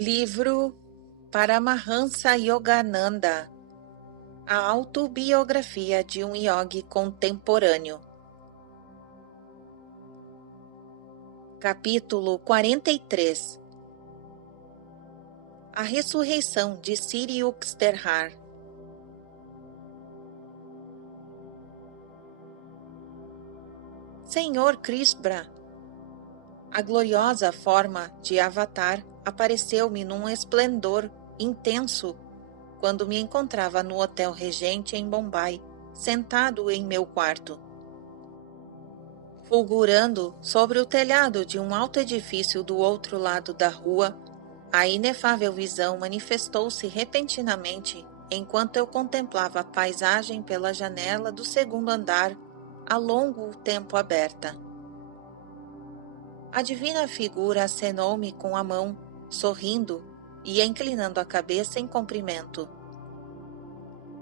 Livro Paramahansa Yogananda, a autobiografia de um yogi contemporâneo. Capítulo 43. A ressurreição de Sri Yukteswar. Senhor Krishna, a gloriosa forma de Avatar apareceu-me num esplendor intenso quando me encontrava no Hotel Regente em Bombay, sentado em meu quarto. Fulgurando sobre o telhado de um alto edifício do outro lado da rua, a inefável visão manifestou-se repentinamente enquanto eu contemplava a paisagem pela janela do segundo andar, a longo tempo aberta. A divina figura acenou-me com a mão, sorrindo e inclinando a cabeça em cumprimento.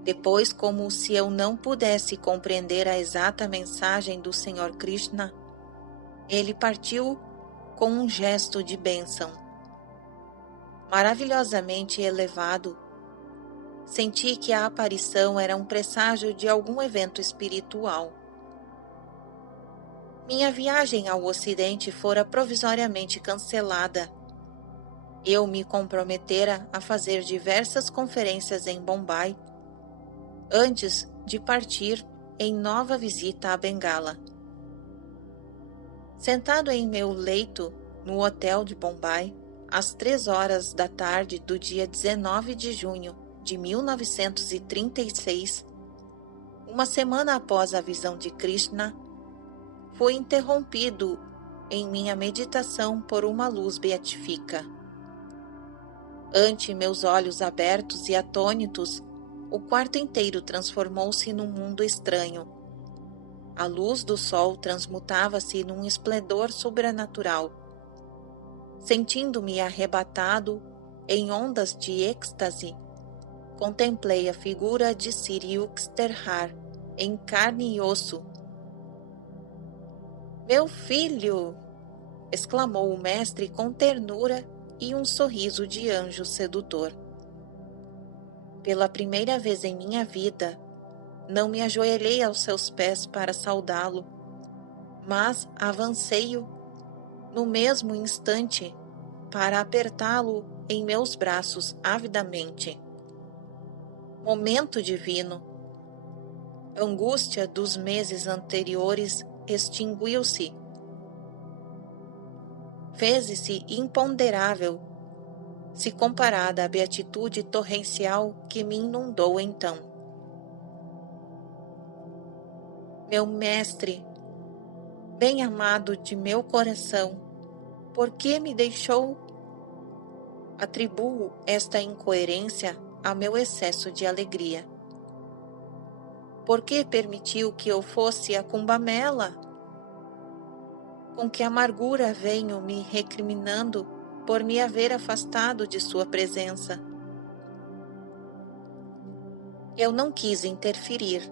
Depois, como se eu não pudesse compreender a exata mensagem do Senhor Krishna, ele partiu com um gesto de bênção. Maravilhosamente elevado, senti que a aparição era um presságio de algum evento espiritual. Minha viagem ao Ocidente fora provisoriamente cancelada. Eu me comprometera a fazer diversas conferências em Bombay antes de partir em nova visita a Bengala. Sentado em meu leito no hotel de Bombay, às 3 horas da tarde do dia 19 de junho de 1936, uma semana após a visão de Krishna, fui interrompido em minha meditação por uma luz beatífica. Ante meus olhos abertos e atônitos, o quarto inteiro transformou-se num mundo estranho. A luz do sol transmutava-se num esplendor sobrenatural. Sentindo-me arrebatado em ondas de êxtase, contemplei a figura de Sri Yukteswar em carne e osso. "Meu filho!" exclamou o mestre com ternura e um sorriso de anjo sedutor. Pela primeira vez em minha vida, não me ajoelhei aos seus pés para saudá-lo, mas avancei-o no mesmo instante para apertá-lo em meus braços avidamente. Momento divino! A angústia dos meses anteriores extinguiu-se. Fez-se imponderável se comparada à beatitude torrencial que me inundou então. Meu mestre, bem-amado de meu coração, por que me deixou? Atribuo esta incoerência a meu excesso de alegria. Por que permitiu que eu fosse a Cumbamela? Com que amargura venho me recriminando por me haver afastado de sua presença? Eu não quis interferir.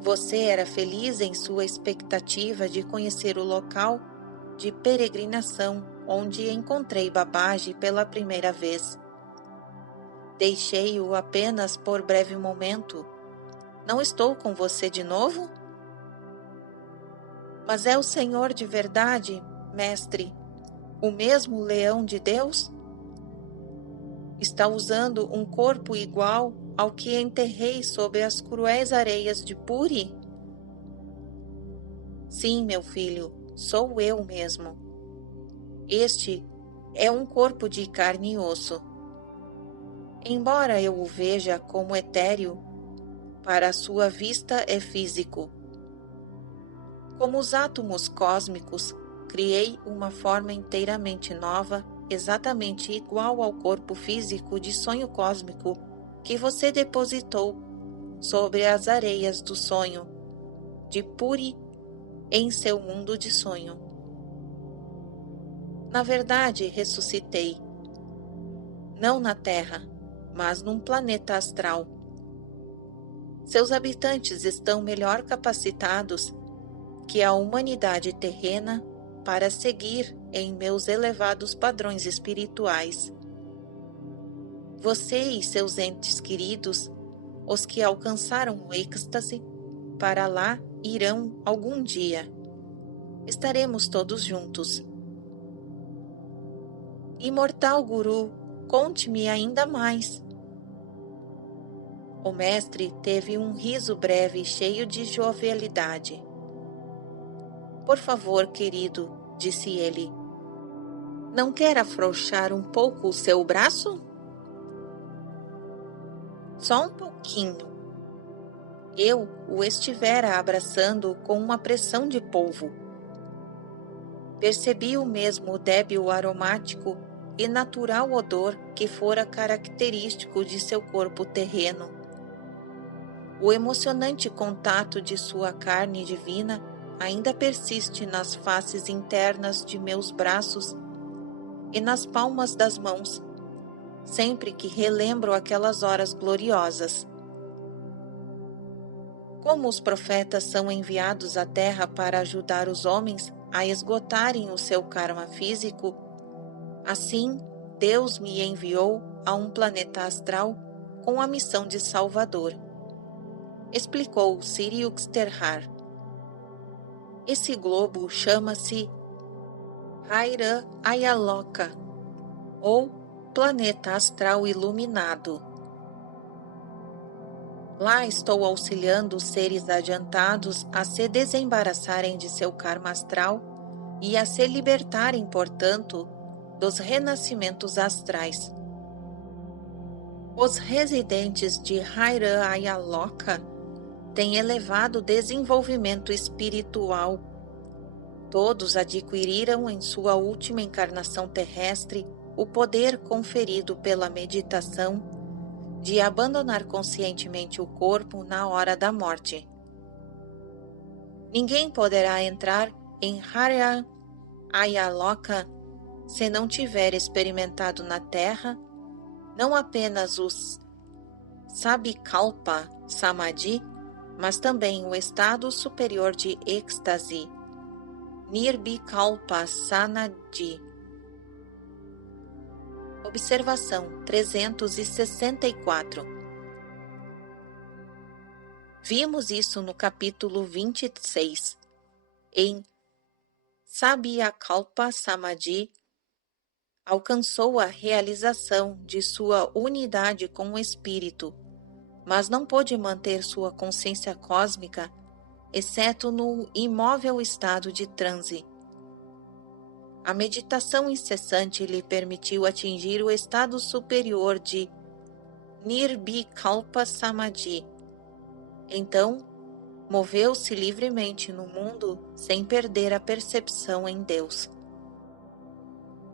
Você era feliz em sua expectativa de conhecer o local de peregrinação onde encontrei Babaji pela primeira vez. Deixei-o apenas por breve momento. Não estou com você de novo? Mas é o Senhor de verdade, mestre, o mesmo leão de Deus? Está usando um corpo igual ao que enterrei sob as cruéis areias de Puri? Sim, meu filho, sou eu mesmo. Este é um corpo de carne e osso. Embora eu o veja como etéreo, para a sua vista é físico. Como os átomos cósmicos, criei uma forma inteiramente nova, exatamente igual ao corpo físico de sonho cósmico que você depositou sobre as areias do sonho, de Puri, em seu mundo de sonho. Na verdade, ressuscitei, não na Terra, mas num planeta astral. Seus habitantes estão melhor capacitados que a humanidade terrena para seguir em meus elevados padrões espirituais. Você e seus entes queridos, os que alcançaram o êxtase, para lá irão algum dia. Estaremos todos juntos. Imortal Guru, conte-me ainda mais. O mestre teve um riso breve cheio de jovialidade. Por favor, querido, disse ele, não quer afrouxar um pouco o seu braço? Só um pouquinho. Eu o estivera abraçando com uma pressão de polvo. Percebi o mesmo débil aromático e natural odor que fora característico de seu corpo terreno. O emocionante contato de sua carne divina ainda persiste nas faces internas de meus braços e nas palmas das mãos, sempre que relembro aquelas horas gloriosas. Como os profetas são enviados à Terra para ajudar os homens a esgotarem o seu karma físico, assim Deus me enviou a um planeta astral com a missão de Salvador, explicou Siri Uxterhar. Esse globo chama-se Haira Ayaloka, ou Planeta Astral Iluminado. Lá estou auxiliando os seres adiantados a se desembaraçarem de seu karma astral e a se libertarem, portanto, dos renascimentos astrais. Os residentes de Haira Ayaloka têm elevado desenvolvimento espiritual. Todos adquiriram em sua última encarnação terrestre o poder conferido pela meditação de abandonar conscientemente o corpo na hora da morte. Ninguém poderá entrar em Haira Ayaloka se não tiver experimentado na Terra não apenas os Sabikalpa Samadhi, mas também o estado superior de êxtase, Nirbikalpa Samadhi. Observação 364. Vimos isso no capítulo 26. Em Sabyakalpa Samadhi, alcançou a realização de sua unidade com o espírito, mas não pôde manter sua consciência cósmica, exceto no imóvel estado de transe. A meditação incessante lhe permitiu atingir o estado superior de Nirbikalpa Samadhi. Então, moveu-se livremente no mundo sem perder a percepção em Deus.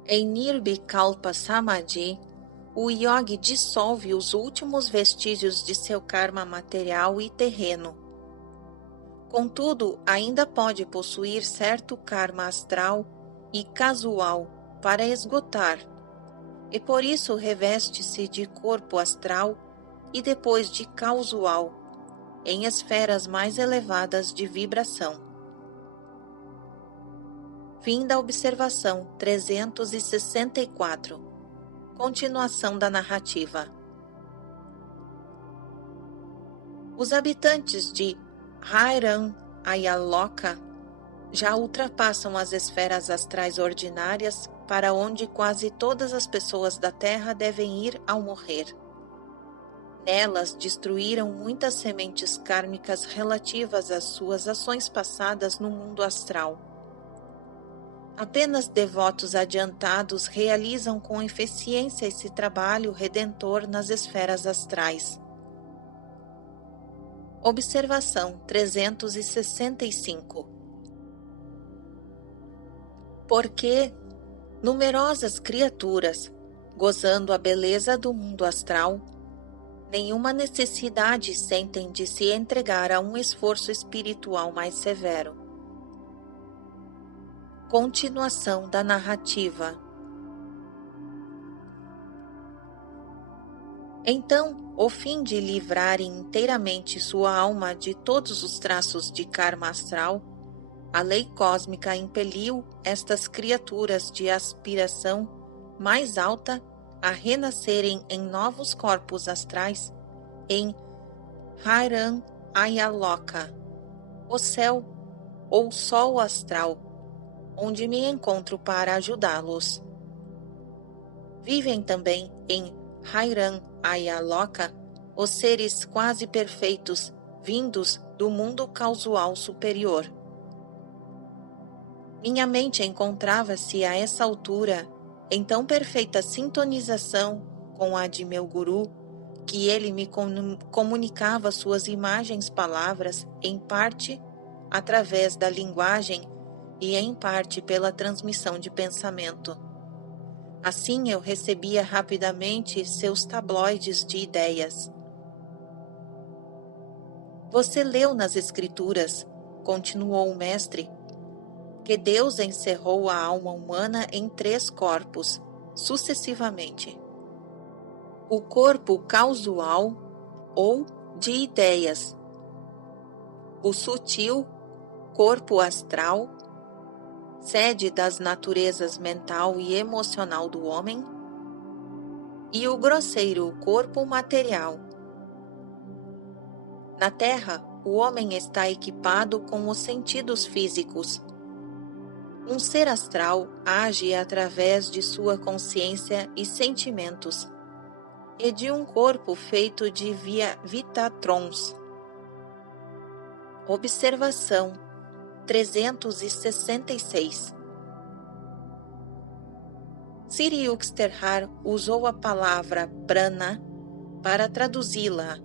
Em Nirbikalpa Samadhi, o yogi dissolve os últimos vestígios de seu karma material e terreno. Contudo, ainda pode possuir certo karma astral e casual para esgotar, e por isso reveste-se de corpo astral e depois de causal, em esferas mais elevadas de vibração. Fim da observação 364. Continuação da narrativa. Os habitantes de Haira Ayaloka já ultrapassam as esferas astrais ordinárias para onde quase todas as pessoas da Terra devem ir ao morrer. Nelas destruíram muitas sementes kármicas relativas às suas ações passadas no mundo astral. Apenas devotos adiantados realizam com eficiência esse trabalho redentor nas esferas astrais. Observação 365. Porque numerosas criaturas, gozando a beleza do mundo astral, nenhuma necessidade sentem de se entregar a um esforço espiritual mais severo. Continuação da narrativa. Então, o fim de livrarem inteiramente sua alma de todos os traços de karma astral, a lei cósmica impeliu estas criaturas de aspiração mais alta a renascerem em novos corpos astrais em Hairan Ayaloka, o céu ou sol astral, onde me encontro para ajudá-los. Vivem também em Hairan Ayaloka os seres quase perfeitos vindos do mundo causal superior. Minha mente encontrava-se a essa altura em tão perfeita sintonização com a de meu guru, que ele me comunicava suas imagens-palavras em parte através da linguagem e em parte pela transmissão de pensamento. Assim eu recebia rapidamente seus tabloides de ideias. Você leu nas Escrituras, continuou o mestre, que Deus encerrou a alma humana em 3 corpos, sucessivamente. O corpo causal ou de ideias, o sutil corpo astral, sede das naturezas mental e emocional do homem, e o grosseiro corpo material. Na Terra, o homem está equipado com os sentidos físicos. Um ser astral age através de sua consciência e sentimentos, e de um corpo feito de Vitatrons. Observação 366. Sri Yukteswar usou a palavra prana para traduzi-la.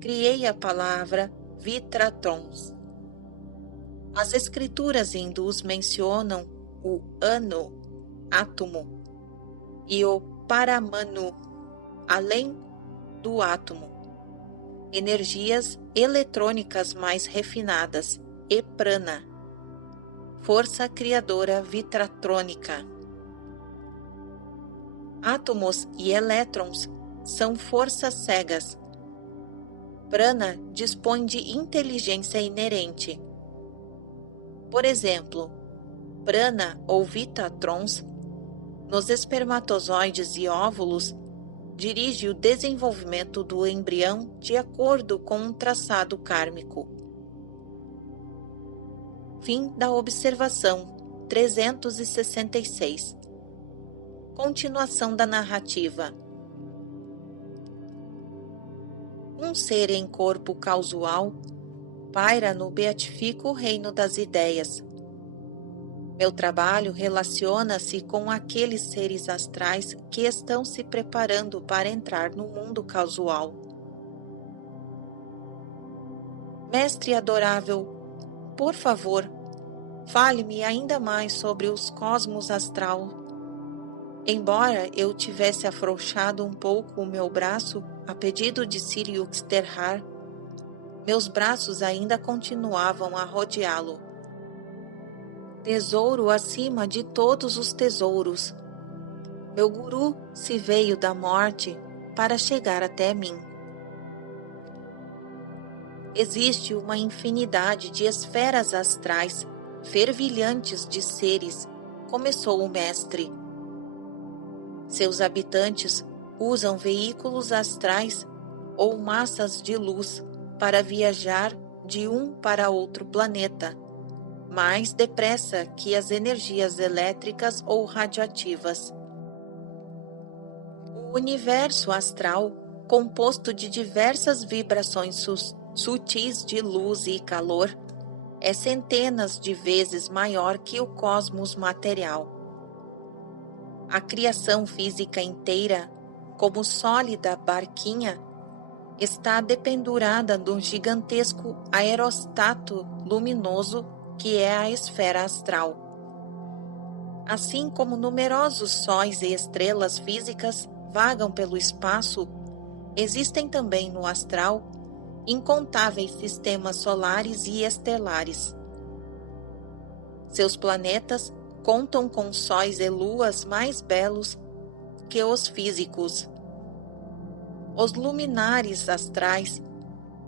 Criei a palavra Vitratrons. As escrituras hindus mencionam o Anu, átomo, e o Paramanu, além do átomo, energias eletrônicas mais refinadas, e prana, força criadora vitratrônica. Átomos e elétrons são forças cegas. Prana dispõe de inteligência inerente. Por exemplo, prana ou vitatrons, nos espermatozoides e óvulos, dirige o desenvolvimento do embrião de acordo com um traçado kármico. Fim da observação 366. Continuação da narrativa. Um ser em corpo causal paira no beatifico reino das ideias. Meu trabalho relaciona-se com aqueles seres astrais que estão se preparando para entrar no mundo causal. Mestre adorável, por favor, fale-me ainda mais sobre os cosmos astral. Embora eu tivesse afrouxado um pouco o meu braço a pedido de Sri Yukteswar, meus braços ainda continuavam a rodeá-lo. Tesouro acima de todos os tesouros. Meu guru se veio da morte para chegar até mim. Existe uma infinidade de esferas astrais fervilhantes de seres, começou o mestre. Seus habitantes usam veículos astrais ou massas de luz para viajar de um para outro planeta, mais depressa que as energias elétricas ou radioativas. O universo astral, composto de diversas vibrações sutis de luz e calor, é centenas de vezes maior que o cosmos material. A criação física inteira, como sólida barquinha, está dependurada do gigantesco aerostato luminoso que é a esfera astral. Assim como numerosos sóis e estrelas físicas vagam pelo espaço, existem também no astral incontáveis sistemas solares e estelares. Seus planetas contam com sóis e luas mais belos que os físicos. Os luminares astrais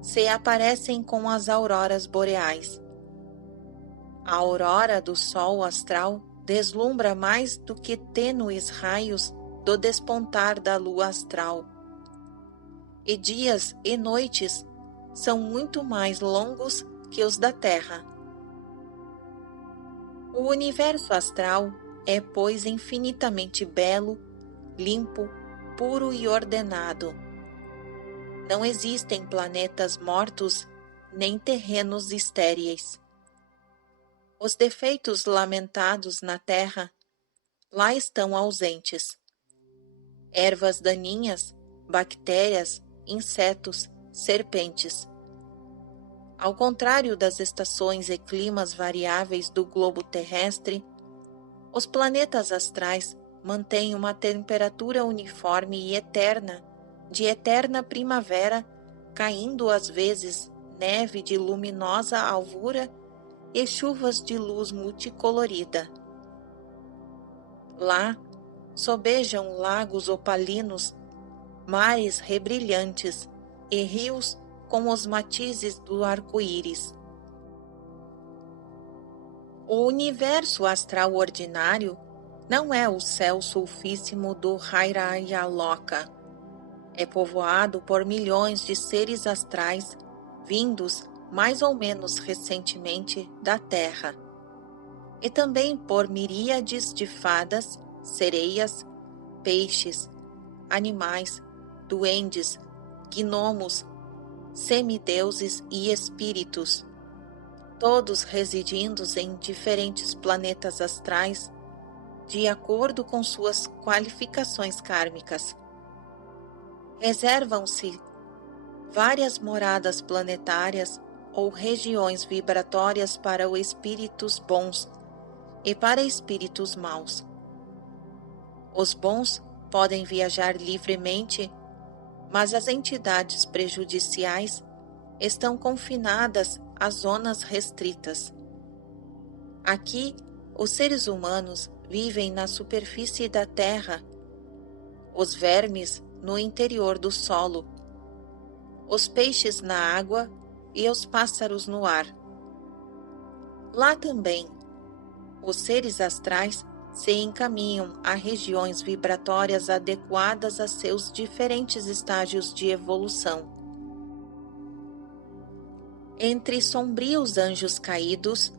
se aparecem com as auroras boreais. A aurora do Sol astral deslumbra mais do que tênues raios do despontar da lua astral. E dias e noites são muito mais longos que os da Terra. O universo astral é, pois, infinitamente belo, limpo, puro e ordenado. Não existem planetas mortos nem terrenos estéreis. Os defeitos lamentados na Terra lá estão ausentes. Ervas daninhas, bactérias, insetos, serpentes. Ao contrário das estações e climas variáveis do globo terrestre, os planetas astrais mantêm uma temperatura uniforme e eterna, de eterna primavera, caindo às vezes neve de luminosa alvura e chuvas de luz multicolorida. Lá sobejam lagos opalinos, mares rebrilhantes e rios com os matizes do arco-íris. O universo astral ordinário não é o céu sulfíssimo do Hairayaloka. É povoado por milhões de seres astrais vindos mais ou menos recentemente da Terra, e também por miríades de fadas, sereias, peixes, animais, duendes, gnomos, semideuses e espíritos, todos residindo em diferentes planetas astrais, de acordo com suas qualificações kármicas. Reservam-se várias moradas planetárias ou regiões vibratórias para os espíritos bons e para espíritos maus. Os bons podem viajar livremente, mas as entidades prejudiciais estão confinadas a zonas restritas. Aqui, os seres humanos vivem na superfície da terra, os vermes no interior do solo, os peixes na água e os pássaros no ar. Lá também, os seres astrais se encaminham a regiões vibratórias adequadas a seus diferentes estágios de evolução. Entre sombrios anjos caídos,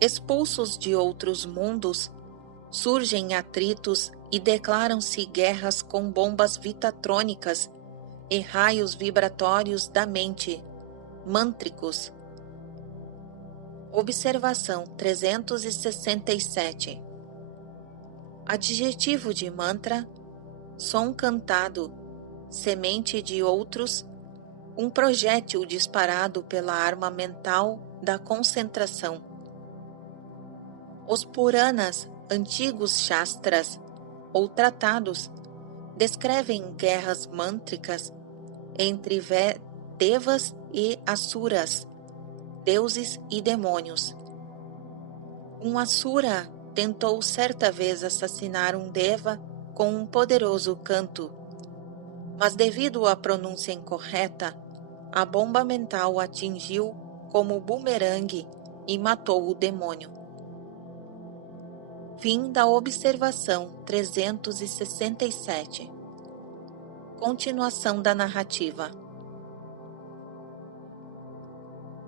expulsos de outros mundos, surgem atritos e declaram-se guerras com bombas vitatrônicas e raios vibratórios da mente, mântricos. Observação 367. Adjetivo de mantra: som cantado, semente de outros, um projétil disparado pela arma mental da concentração. Os Puranas, antigos Shastras ou tratados, descrevem guerras mântricas entre Devas e Asuras, deuses e demônios. Um Asura tentou certa vez assassinar um Deva com um poderoso canto, mas devido à pronúncia incorreta, a bomba mental atingiu como bumerangue e matou o demônio. Fim da observação 367. Continuação da narrativa.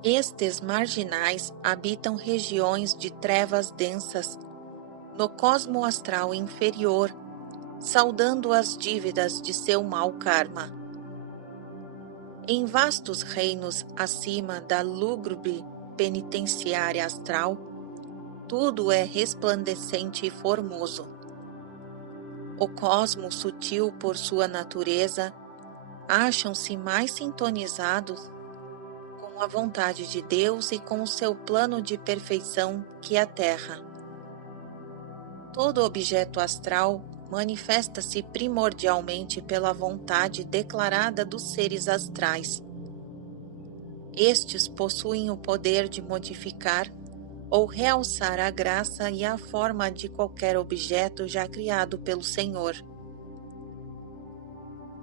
Estes marginais habitam regiões de trevas densas, no cosmo astral inferior, saldando as dívidas de seu mau karma. Em vastos reinos acima da lúgubre penitenciária astral, tudo é resplandecente e formoso. O cosmo sutil por sua natureza acham-se mais sintonizados com a vontade de Deus e com o seu plano de perfeição que a Terra. Todo objeto astral manifesta-se primordialmente pela vontade declarada dos seres astrais. Estes possuem o poder de modificar ou realçar a graça e a forma de qualquer objeto já criado pelo Senhor.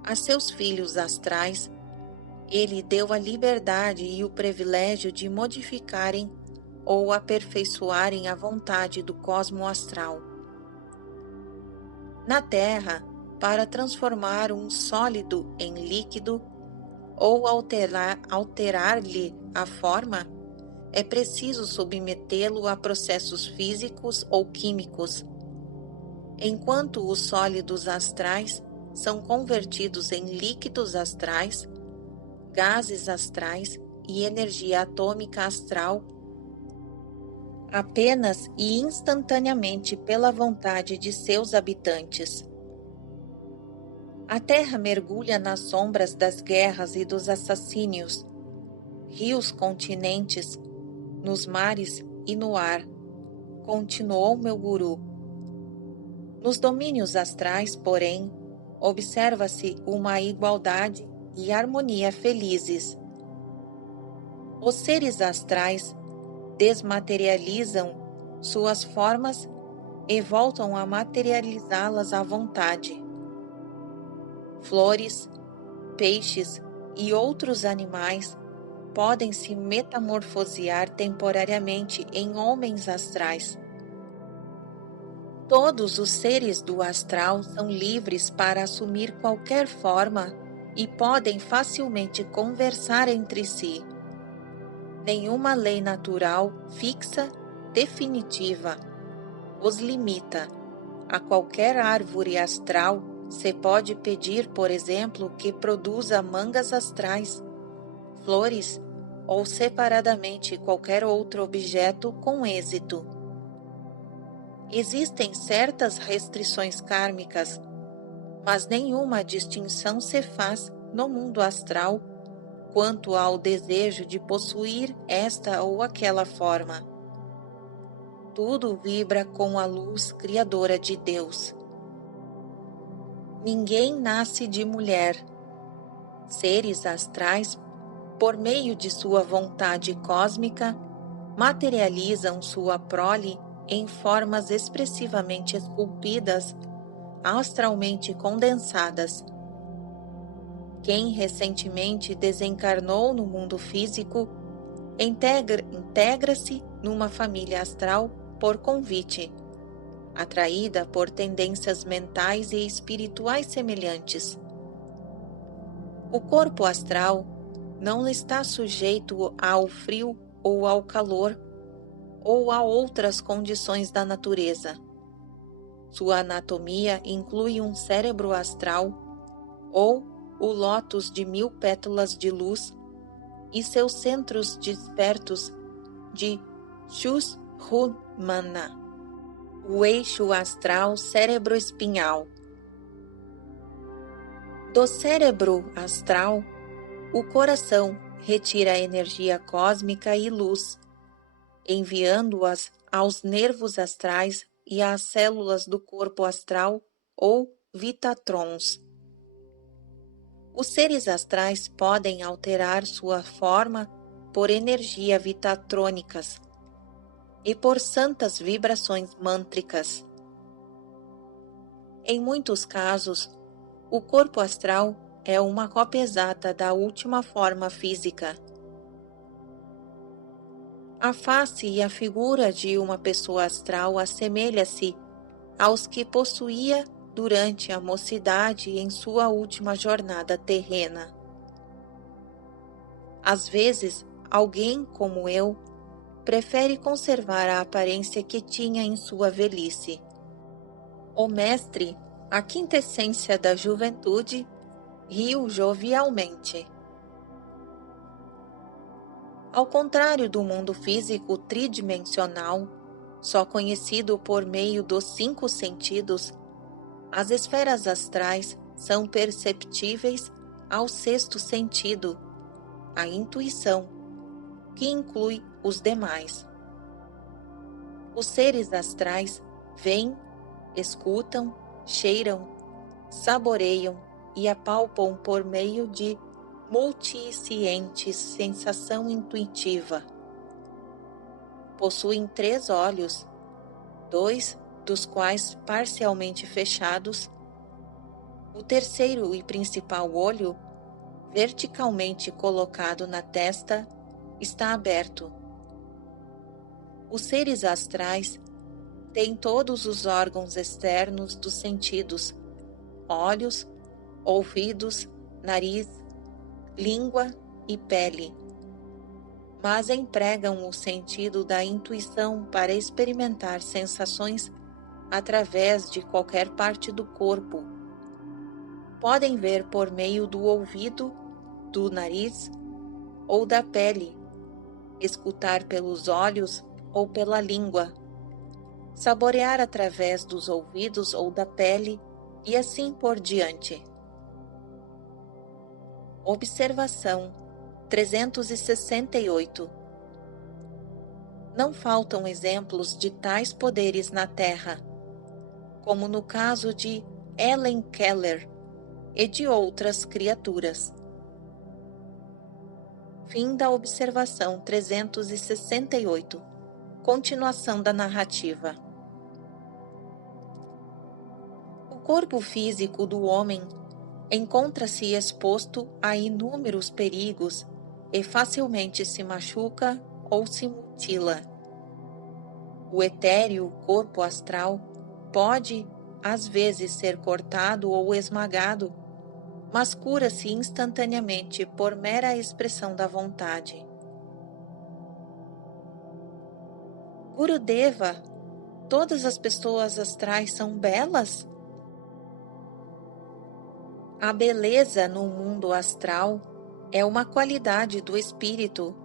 A seus filhos astrais, Ele deu a liberdade e o privilégio de modificarem ou aperfeiçoarem a vontade do cosmo astral. Na Terra, para transformar um sólido em líquido ou alterar-lhe a forma, é preciso submetê-lo a processos físicos ou químicos, enquanto os sólidos astrais são convertidos em líquidos astrais, gases astrais e energia atômica astral apenas e instantaneamente pela vontade de seus habitantes. A Terra mergulha nas sombras das guerras e dos assassínios, rios, continentes, nos mares e no ar, continuou meu guru. Nos domínios astrais, porém, observa-se uma igualdade e harmonia felizes. Os seres astrais desmaterializam suas formas e voltam a materializá-las à vontade. Flores, peixes e outros animais podem se metamorfosear temporariamente em homens astrais. Todos os seres do astral são livres para assumir qualquer forma e podem facilmente conversar entre si. Nenhuma lei natural fixa, definitiva, os limita. A qualquer árvore astral se pode pedir, por exemplo, que produza mangas astrais, flores ou separadamente qualquer outro objeto com êxito. Existem certas restrições kármicas, mas nenhuma distinção se faz no mundo astral quanto ao desejo de possuir esta ou aquela forma. Tudo vibra com a luz criadora de Deus. Ninguém nasce de mulher. Seres astrais, por meio de sua vontade cósmica, materializam sua prole em formas expressivamente esculpidas, astralmente condensadas. Quem recentemente desencarnou no mundo físico integra-se numa família astral por convite, atraída por tendências mentais e espirituais semelhantes. O corpo astral não está sujeito ao frio ou ao calor ou a outras condições da natureza. Sua anatomia inclui um cérebro astral ou o lótus de 1000 pétalas de luz e seus centros despertos de Sushumna, o eixo astral cérebro-espinhal. Do cérebro astral, o coração retira a energia cósmica e luz, enviando-as aos nervos astrais e às células do corpo astral ou vitatrons. Os seres astrais podem alterar sua forma por energia vitatrônicas e por santas vibrações mântricas. Em muitos casos, o corpo astral é uma cópia exata da última forma física. A face e a figura de uma pessoa astral assemelha-se aos que possuía durante a mocidade em sua última jornada terrena. Às vezes, alguém como eu prefere conservar a aparência que tinha em sua velhice. O mestre, a quintessência da juventude, riu jovialmente. Ao contrário do mundo físico tridimensional, só conhecido por meio dos 5 sentidos, as esferas astrais são perceptíveis ao 6º sentido, a intuição, que inclui os demais. Os seres astrais veem, escutam, cheiram, saboreiam e apalpam por meio de multisciente sensação intuitiva. Possuem 3 olhos, 2 dos quais parcialmente fechados. O terceiro e principal olho, verticalmente colocado na testa, está aberto. Os seres astrais têm todos os órgãos externos dos sentidos, olhos, ouvidos, nariz, língua e pele, mas empregam o sentido da intuição para experimentar sensações através de qualquer parte do corpo. Podem ver por meio do ouvido, do nariz ou da pele, escutar pelos olhos ou pela língua, saborear através dos ouvidos ou da pele e assim por diante. Observação 368. Não faltam exemplos de tais poderes na Terra, como no caso de Helen Keller e de outras criaturas. Fim da observação 368. Continuação da narrativa. O corpo físico do homem encontra-se exposto a inúmeros perigos e facilmente se machuca ou se mutila. O etéreo corpo astral pode, às vezes, ser cortado ou esmagado, mas cura-se instantaneamente por mera expressão da vontade. Gurudeva, todas as pessoas astrais são belas? A beleza no mundo astral é uma qualidade do espírito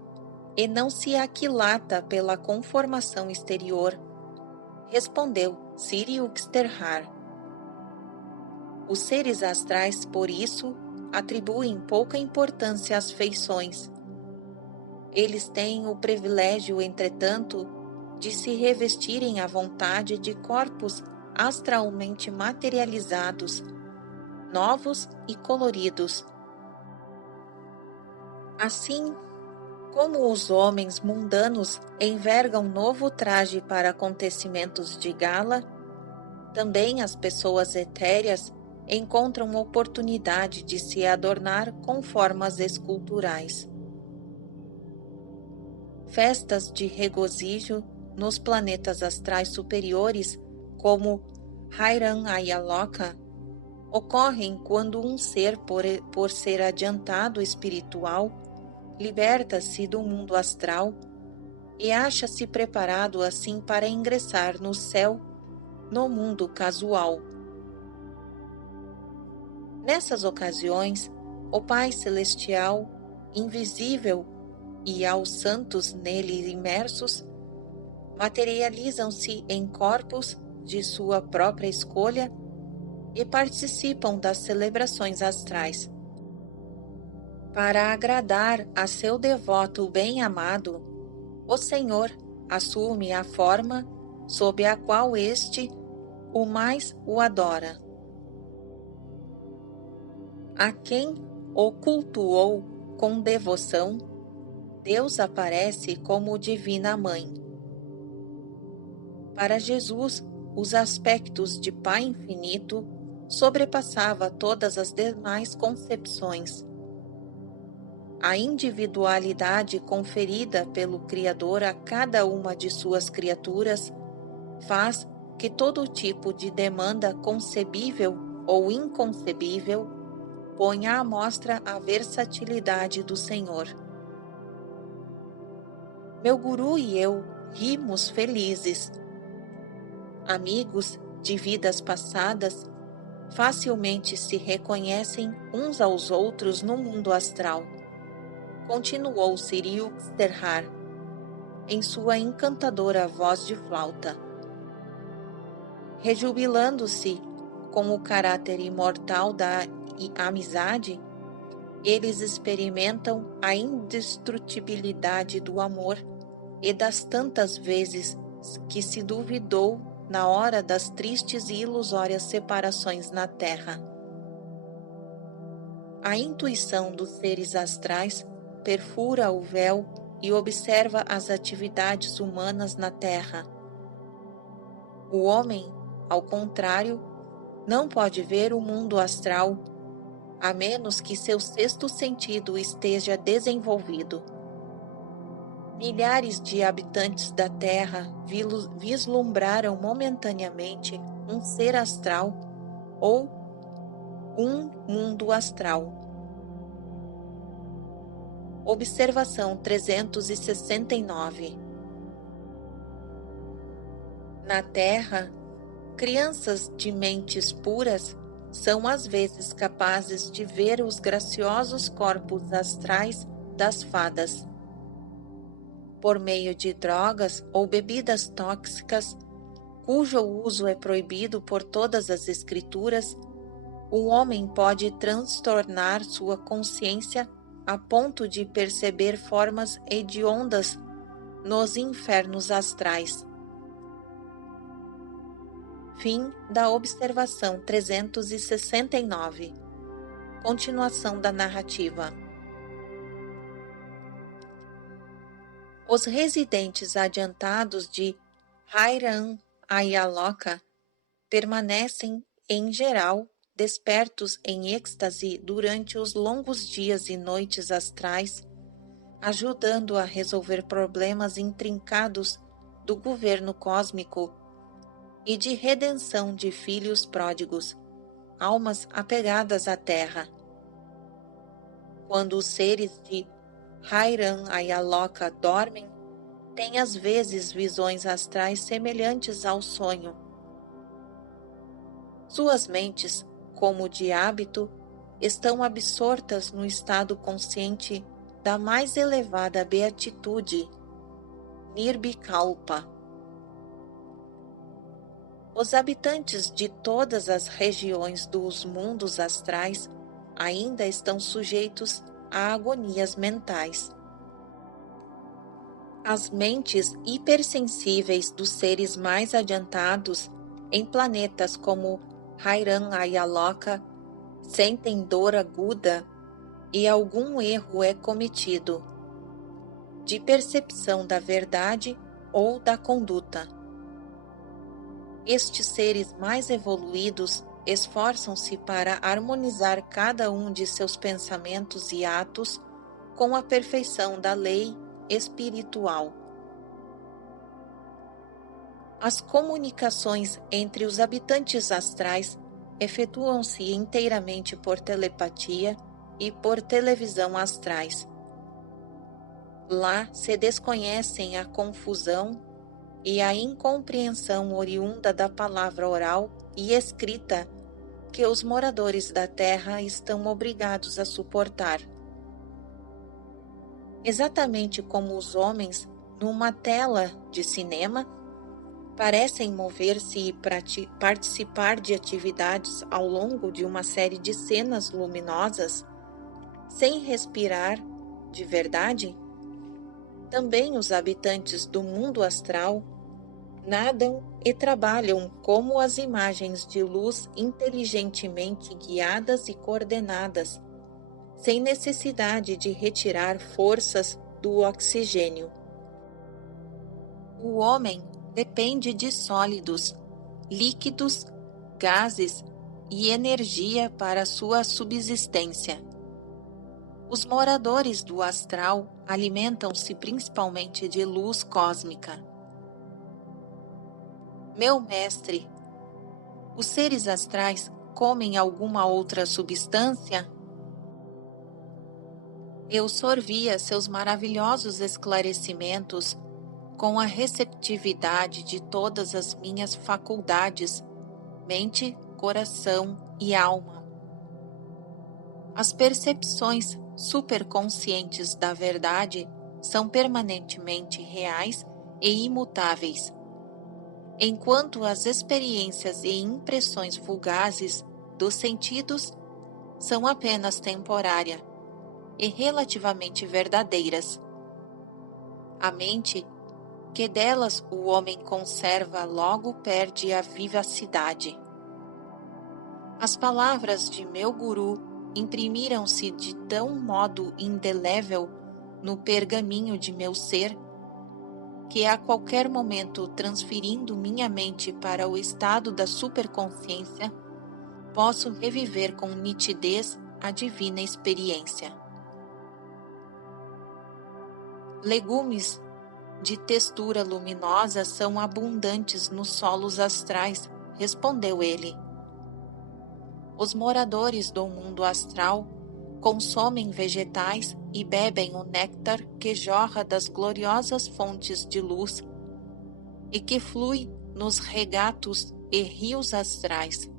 e não se aquilata pela conformação exterior, respondeu Siri Uxterhar. Os seres astrais, por isso, atribuem pouca importância às feições. Eles têm o privilégio, entretanto, de se revestirem à vontade de corpos astralmente materializados, novos e coloridos. Assim, como os homens mundanos envergam novo traje para acontecimentos de gala, também as pessoas etéreas encontram oportunidade de se adornar com formas esculturais. Festas de regozijo nos planetas astrais superiores, como Hairan Ayaloka, ocorrem quando um ser, por ser adiantado espiritual, liberta-se do mundo astral e acha-se preparado assim para ingressar no céu, no mundo casual. Nessas ocasiões, o Pai Celestial, invisível, e aos santos nele imersos, materializam-se em corpos de sua própria escolha e participam das celebrações astrais. Para agradar a seu devoto bem-amado, o Senhor assume a forma sob a qual este o mais o adora. A quem o cultuou com devoção, Deus aparece como Divina Mãe. Para Jesus, os aspectos de Pai Infinito sobrepassava todas as demais concepções. A individualidade conferida pelo Criador a cada uma de suas criaturas faz que todo tipo de demanda concebível ou inconcebível ponha à mostra a versatilidade do Senhor. Meu guru e eu rimos felizes. Amigos de vidas passadas facilmente se reconhecem uns aos outros no mundo astral, continuou Siri Uxterhar, em sua encantadora voz de flauta. Rejubilando-se com o caráter imortal da amizade, eles experimentam a indestrutibilidade do amor e das tantas vezes que se duvidou na hora das tristes e ilusórias separações na Terra. A intuição dos seres astrais perfura o véu e observa as atividades humanas na Terra. O homem, ao contrário, não pode ver o mundo astral, a menos que seu sexto sentido esteja desenvolvido. Milhares de habitantes da Terra vislumbraram momentaneamente um ser astral ou Um mundo astral. Observação 369. Na Terra, crianças de mentes puras são às vezes capazes de ver os graciosos corpos astrais das fadas. Por meio de drogas ou bebidas tóxicas, cujo uso é proibido por todas as escrituras, o homem pode transtornar sua consciência a ponto de perceber formas hediondas nos infernos astrais. Fim da observação 369. Continuação da narrativa. Os residentes adiantados de Hayran Ayaloka permanecem, em geral, despertos em êxtase durante os longos dias e noites astrais, ajudando a resolver problemas intrincados do governo cósmico e de redenção de filhos pródigos, almas apegadas à Terra. Quando os seres de Hayran Ayaloka dormem, têm às vezes visões astrais semelhantes ao sonho. Suas mentes, como de hábito, estão absortas no estado consciente da mais elevada beatitude, Nirvikalpa. Os habitantes de todas as regiões dos mundos astrais ainda estão sujeitos a agonias mentais. As mentes hipersensíveis dos seres mais adiantados em planetas como Hayran Ayaloka sentem dor aguda e algum erro é cometido, de percepção da verdade ou da conduta. Estes seres mais evoluídos esforçam-se para harmonizar cada um de seus pensamentos e atos com a perfeição da lei espiritual. As comunicações entre os habitantes astrais efetuam-se inteiramente por telepatia e por televisão astrais. Lá se desconhecem a confusão e a incompreensão oriunda da palavra oral e escrita que os moradores da Terra estão obrigados a suportar. Exatamente como os homens, numa tela de cinema, parecem mover-se e participar de atividades ao longo de uma série de cenas luminosas, sem respirar de verdade, também os habitantes do mundo astral nadam e trabalham como as imagens de luz inteligentemente guiadas e coordenadas, sem necessidade de retirar forças do oxigênio. O homem depende de sólidos, líquidos, gases e energia para sua subsistência. Os moradores do astral alimentam-se principalmente de luz cósmica. Meu mestre, os seres astrais comem alguma outra substância? Eu sorvia seus maravilhosos esclarecimentos com a receptividade de todas as minhas faculdades, mente, coração e alma. As percepções superconscientes da verdade são permanentemente reais e imutáveis, enquanto as experiências e impressões fugazes dos sentidos são apenas temporárias e relativamente verdadeiras. A mente, que delas o homem conserva, logo perde a vivacidade. As palavras de meu guru imprimiram-se de tão modo indelével no pergaminho de meu ser, que a qualquer momento, transferindo minha mente para o estado da superconsciência, posso reviver com nitidez a divina experiência. Legumes de textura luminosa são abundantes nos solos astrais, respondeu ele. Os moradores do mundo astral consomem vegetais e bebem o néctar que jorra das gloriosas fontes de luz e que flui nos regatos e rios astrais.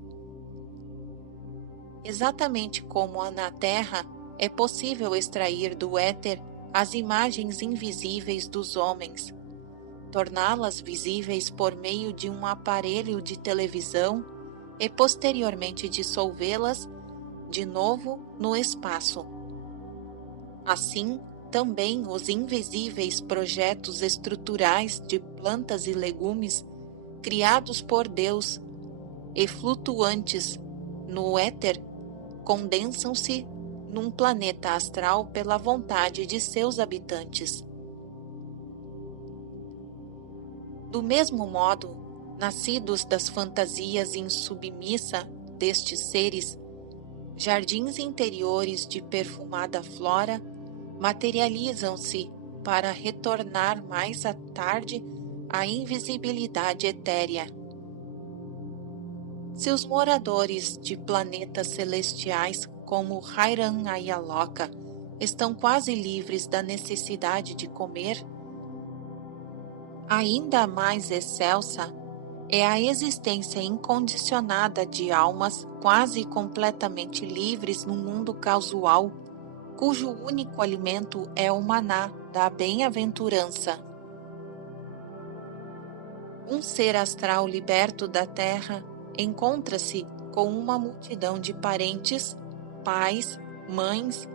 Exatamente como na Terra, é possível extrair do éter as imagens invisíveis dos homens, torná-las visíveis por meio de um aparelho de televisão e posteriormente dissolvê-las de novo no espaço. Assim, também os invisíveis projetos estruturais de plantas e legumes criados por Deus e flutuantes no éter condensam-se num planeta astral pela vontade de seus habitantes. Do mesmo modo, nascidos das fantasias insubmissa destes seres, jardins interiores de perfumada flora materializam-se para retornar mais à tarde à invisibilidade etérea. Seus moradores de planetas celestiais como Hairan Ayaloka estão quase livres da necessidade de comer. Ainda mais excelsa é a existência incondicionada de almas quase completamente livres no mundo casual, cujo único alimento é o maná da bem-aventurança. Um ser astral liberto da terra encontra-se com uma multidão de parentes, pais, mães,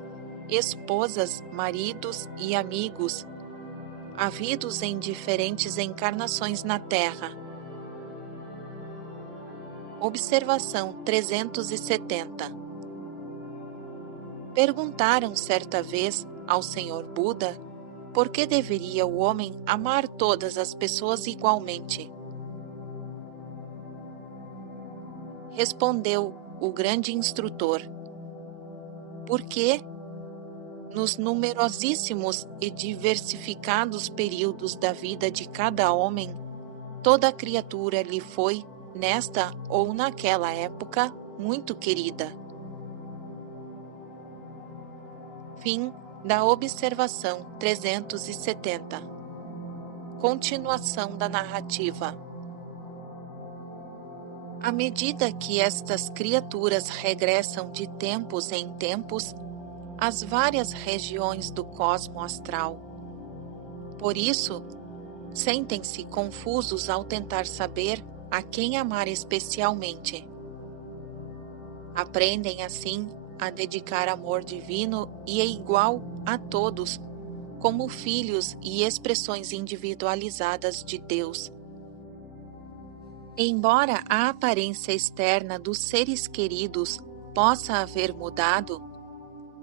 esposas, maridos e amigos, havidos em diferentes encarnações na Terra. Observação 370. Perguntaram certa vez ao Senhor Buda por que deveria o homem amar todas as pessoas igualmente. Respondeu o grande instrutor: porque nos numerosíssimos e diversificados períodos da vida de cada homem, toda criatura lhe foi, nesta ou naquela época, muito querida. Fim da observação 370. Continuação da narrativa. À medida que estas criaturas regressam de tempos em tempos às várias regiões do cosmo astral. Por isso, sentem-se confusos ao tentar saber a quem amar especialmente. Aprendem, assim, a dedicar amor divino e é igual a todos, como filhos e expressões individualizadas de Deus. Embora a aparência externa dos seres queridos possa haver mudado,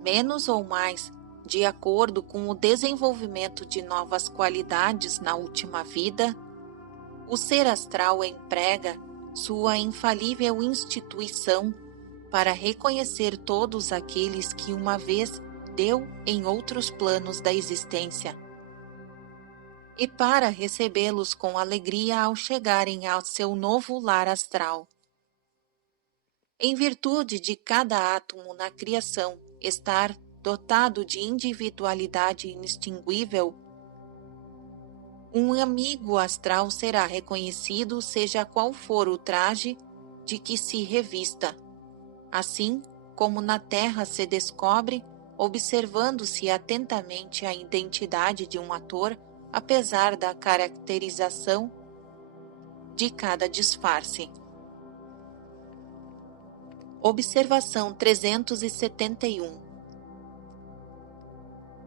menos ou mais, de acordo com o desenvolvimento de novas qualidades na última vida, o ser astral emprega sua infalível instituição para reconhecer todos aqueles que uma vez deu em outros planos da existência e para recebê-los com alegria ao chegarem ao seu novo lar astral. Em virtude de cada átomo na criação estar dotado de individualidade inextinguível, um amigo astral será reconhecido seja qual for o traje de que se revista, assim como na Terra se descobre, observando-se atentamente a identidade de um ator, apesar da caracterização de cada disfarce. Observação 371.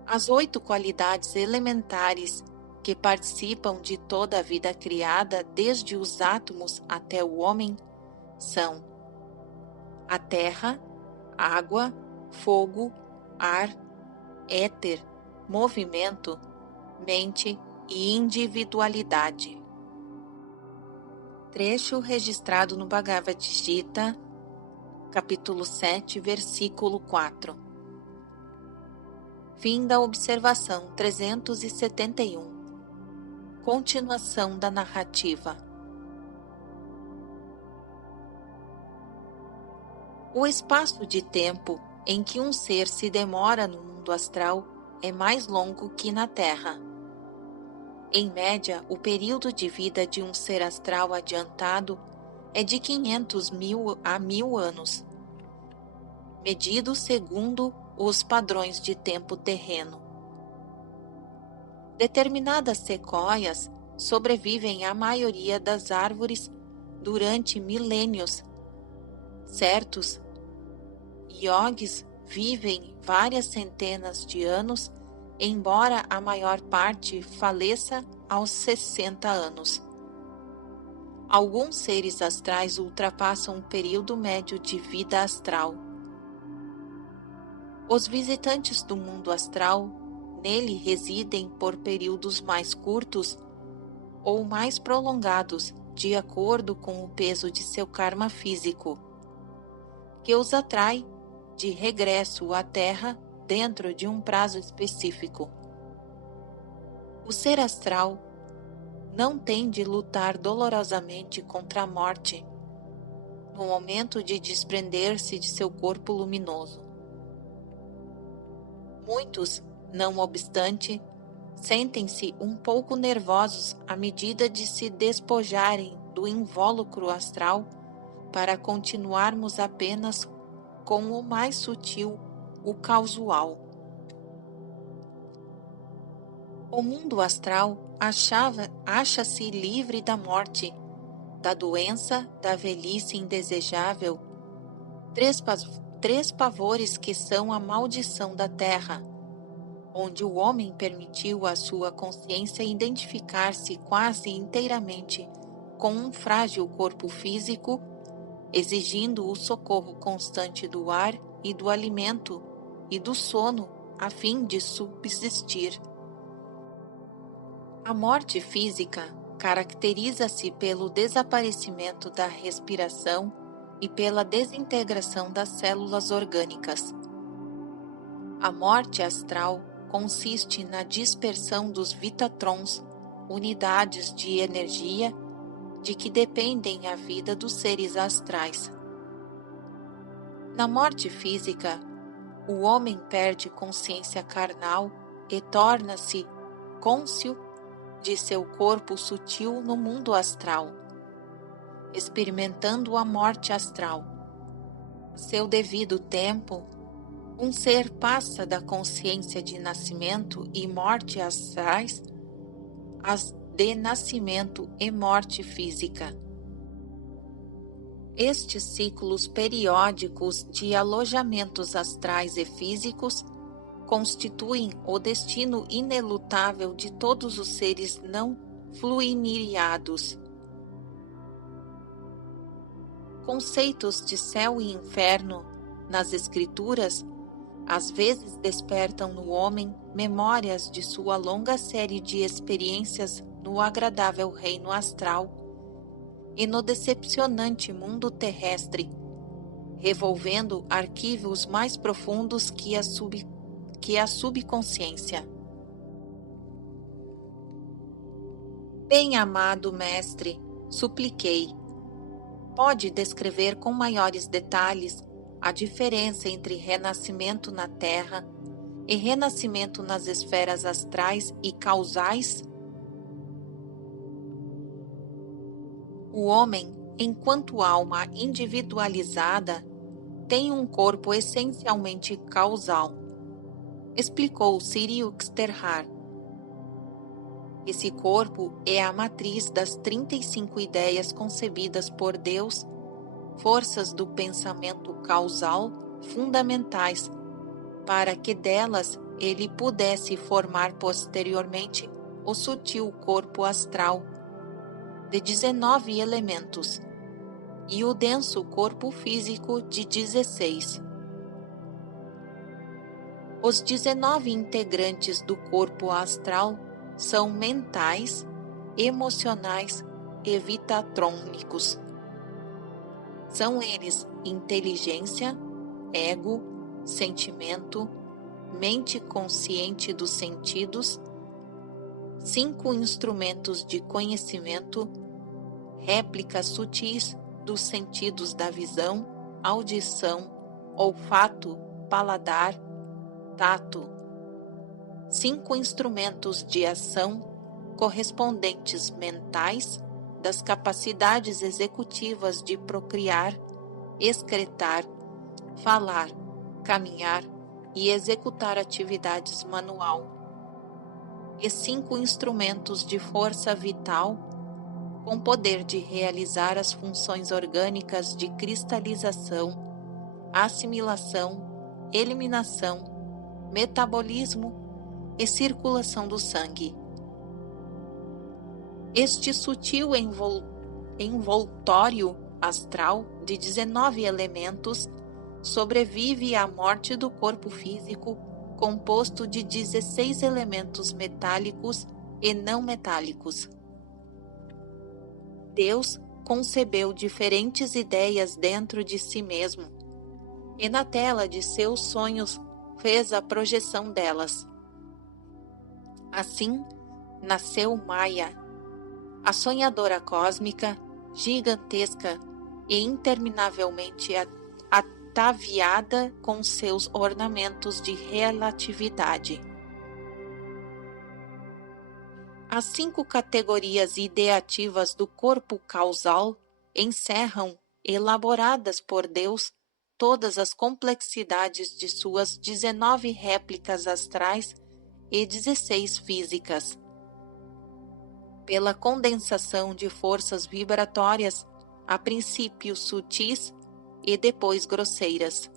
As 8 qualidades elementares que participam de toda a vida criada, desde os átomos até o homem, são a terra, água, fogo, ar, éter, movimento, mente e individualidade. Trecho registrado no Bhagavad Gita, capítulo 7, versículo 4. Fim da observação 371. Continuação da narrativa. O espaço de tempo em que um ser se demora no mundo astral é mais longo que na Terra. Em média, o período de vida de um ser astral adiantado é de 500.000 a 1.000 anos, medido segundo os padrões de tempo terreno. Determinadas sequoias sobrevivem à maioria das árvores durante milênios. Certos iogues vivem várias centenas de anos, embora a maior parte faleça aos 60 anos. Alguns seres astrais ultrapassam o período médio de vida astral. Os visitantes do mundo astral nele residem por períodos mais curtos ou mais prolongados, de acordo com o peso de seu karma físico, que os atrai de regresso à Terra dentro de um prazo específico. O ser astral não tem de lutar dolorosamente contra a morte no momento de desprender-se de seu corpo luminoso. Muitos, não obstante, sentem-se um pouco nervosos à medida de se despojarem do invólucro astral para continuarmos apenas com o mais sutil, o causal. O mundo astral acha-se livre da morte, da doença, da velhice indesejável, três pavores que são a maldição da Terra, onde o homem permitiu à sua consciência identificar-se quase inteiramente com um frágil corpo físico, exigindo o socorro constante do ar e do alimento e do sono a fim de subsistir. A morte física caracteriza-se pelo desaparecimento da respiração e pela desintegração das células orgânicas. A morte astral consiste na dispersão dos vitatrons, unidades de energia de que dependem a vida dos seres astrais. Na morte física, o homem perde consciência carnal e torna-se cônscio de seu corpo sutil no mundo astral, experimentando a morte astral. Seu devido tempo, um ser passa da consciência de nascimento e morte astrais às de nascimento e morte física. Estes ciclos periódicos de alojamentos astrais e físicos constituem o destino inelutável de todos os seres não fluiniados. Conceitos de céu e inferno nas Escrituras às vezes despertam no homem memórias de sua longa série de experiências no agradável reino astral e no decepcionante mundo terrestre, revolvendo arquivos mais profundos que a subconsciência. Bem-amado mestre, supliquei, pode descrever com maiores detalhes a diferença entre renascimento na Terra e renascimento nas esferas astrais e causais? O homem, enquanto alma individualizada, tem um corpo essencialmente causal, explicou Siri Uxterhar. Esse corpo é a matriz das 35 ideias concebidas por Deus, forças do pensamento causal fundamentais, para que delas ele pudesse formar posteriormente o sutil corpo astral, de 19 elementos, e o denso corpo físico de 16. Os 19 integrantes do corpo astral são mentais, emocionais e vitatrônicos. São eles inteligência, ego, sentimento, mente consciente dos sentidos, 5 instrumentos de conhecimento, réplicas sutis dos sentidos da visão, audição, olfato, paladar, tato. 5 instrumentos de ação correspondentes mentais das capacidades executivas de procriar, excretar, falar, caminhar e executar atividades manual. E 5 instrumentos de força vital com poder de realizar as funções orgânicas de cristalização, assimilação, eliminação, metabolismo e circulação do sangue. Este sutil envoltório astral de 19 elementos sobrevive à morte do corpo físico, composto de 16 elementos metálicos e não metálicos. Deus concebeu diferentes ideias dentro de si mesmo, e na tela de seus sonhos fez a projeção delas. Assim, nasceu Maia, a sonhadora cósmica, gigantesca e interminavelmente ataviada com seus ornamentos de relatividade. As 5 categorias ideativas do corpo causal encerram, elaboradas por Deus, todas as complexidades de suas 19 réplicas astrais e 16 físicas. Pela condensação de forças vibratórias, a princípio sutis e depois grosseiras.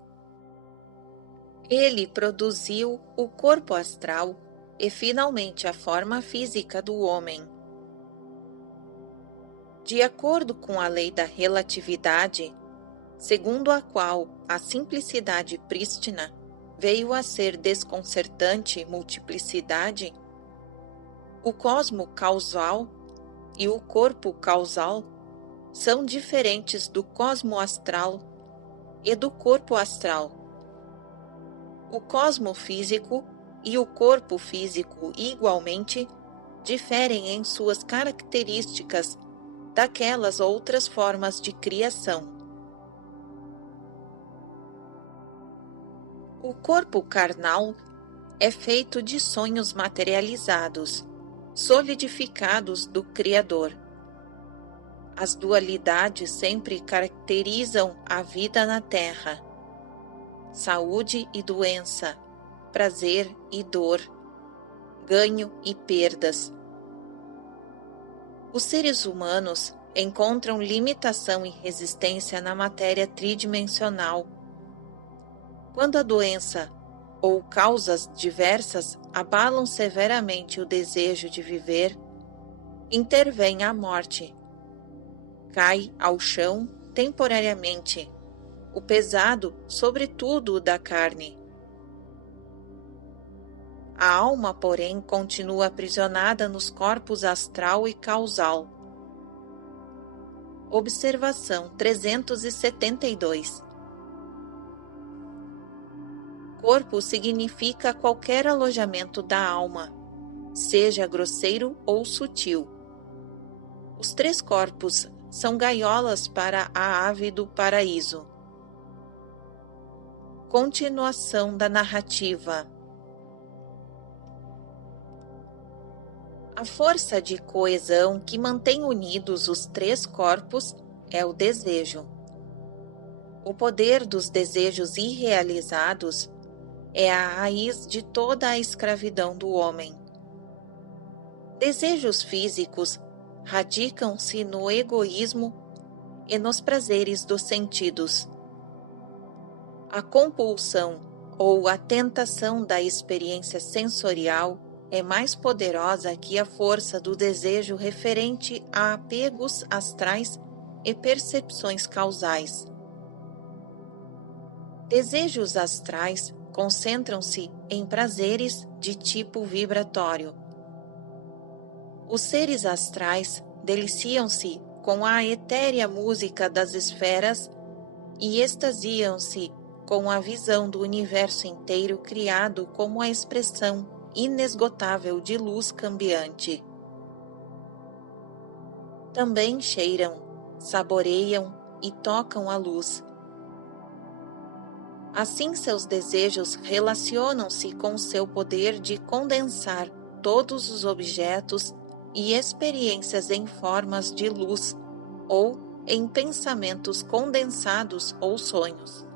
Ele produziu o corpo astral e finalmente a forma física do homem. De acordo com a lei da relatividade, segundo a qual a simplicidade prístina veio a ser desconcertante multiplicidade, o cosmo causal e o corpo causal são diferentes do cosmo astral e do corpo astral. O cosmo físico e o corpo físico igualmente diferem em suas características daquelas outras formas de criação. O corpo carnal é feito de sonhos materializados, solidificados do Criador. As dualidades sempre caracterizam a vida na Terra: saúde e doença, prazer e dor, ganho e perdas. Os seres humanos encontram limitação e resistência na matéria tridimensional. Quando a doença ou causas diversas abalam severamente o desejo de viver, intervém a morte. Cai ao chão temporariamente o pesado, sobretudo o da carne. A alma, porém, continua aprisionada nos corpos astral e causal. Observação 372. Corpo significa qualquer alojamento da alma, seja grosseiro ou sutil. Os 3 corpos são gaiolas para a ave do paraíso. Continuação da narrativa. A força de coesão que mantém unidos os 3 corpos é o desejo. O poder dos desejos irrealizados é a raiz de toda a escravidão do homem. Desejos físicos radicam-se no egoísmo e nos prazeres dos sentidos. A compulsão ou a tentação da experiência sensorial é mais poderosa que a força do desejo referente a apegos astrais e percepções causais. Desejos astrais concentram-se em prazeres de tipo vibratório. Os seres astrais deliciam-se com a etérea música das esferas e extasiam-se com a visão do universo inteiro criado como a expressão inesgotável de luz cambiante. Também cheiram, saboreiam e tocam a luz. Assim, seus desejos relacionam-se com seu poder de condensar todos os objetos e experiências em formas de luz ou em pensamentos condensados ou sonhos.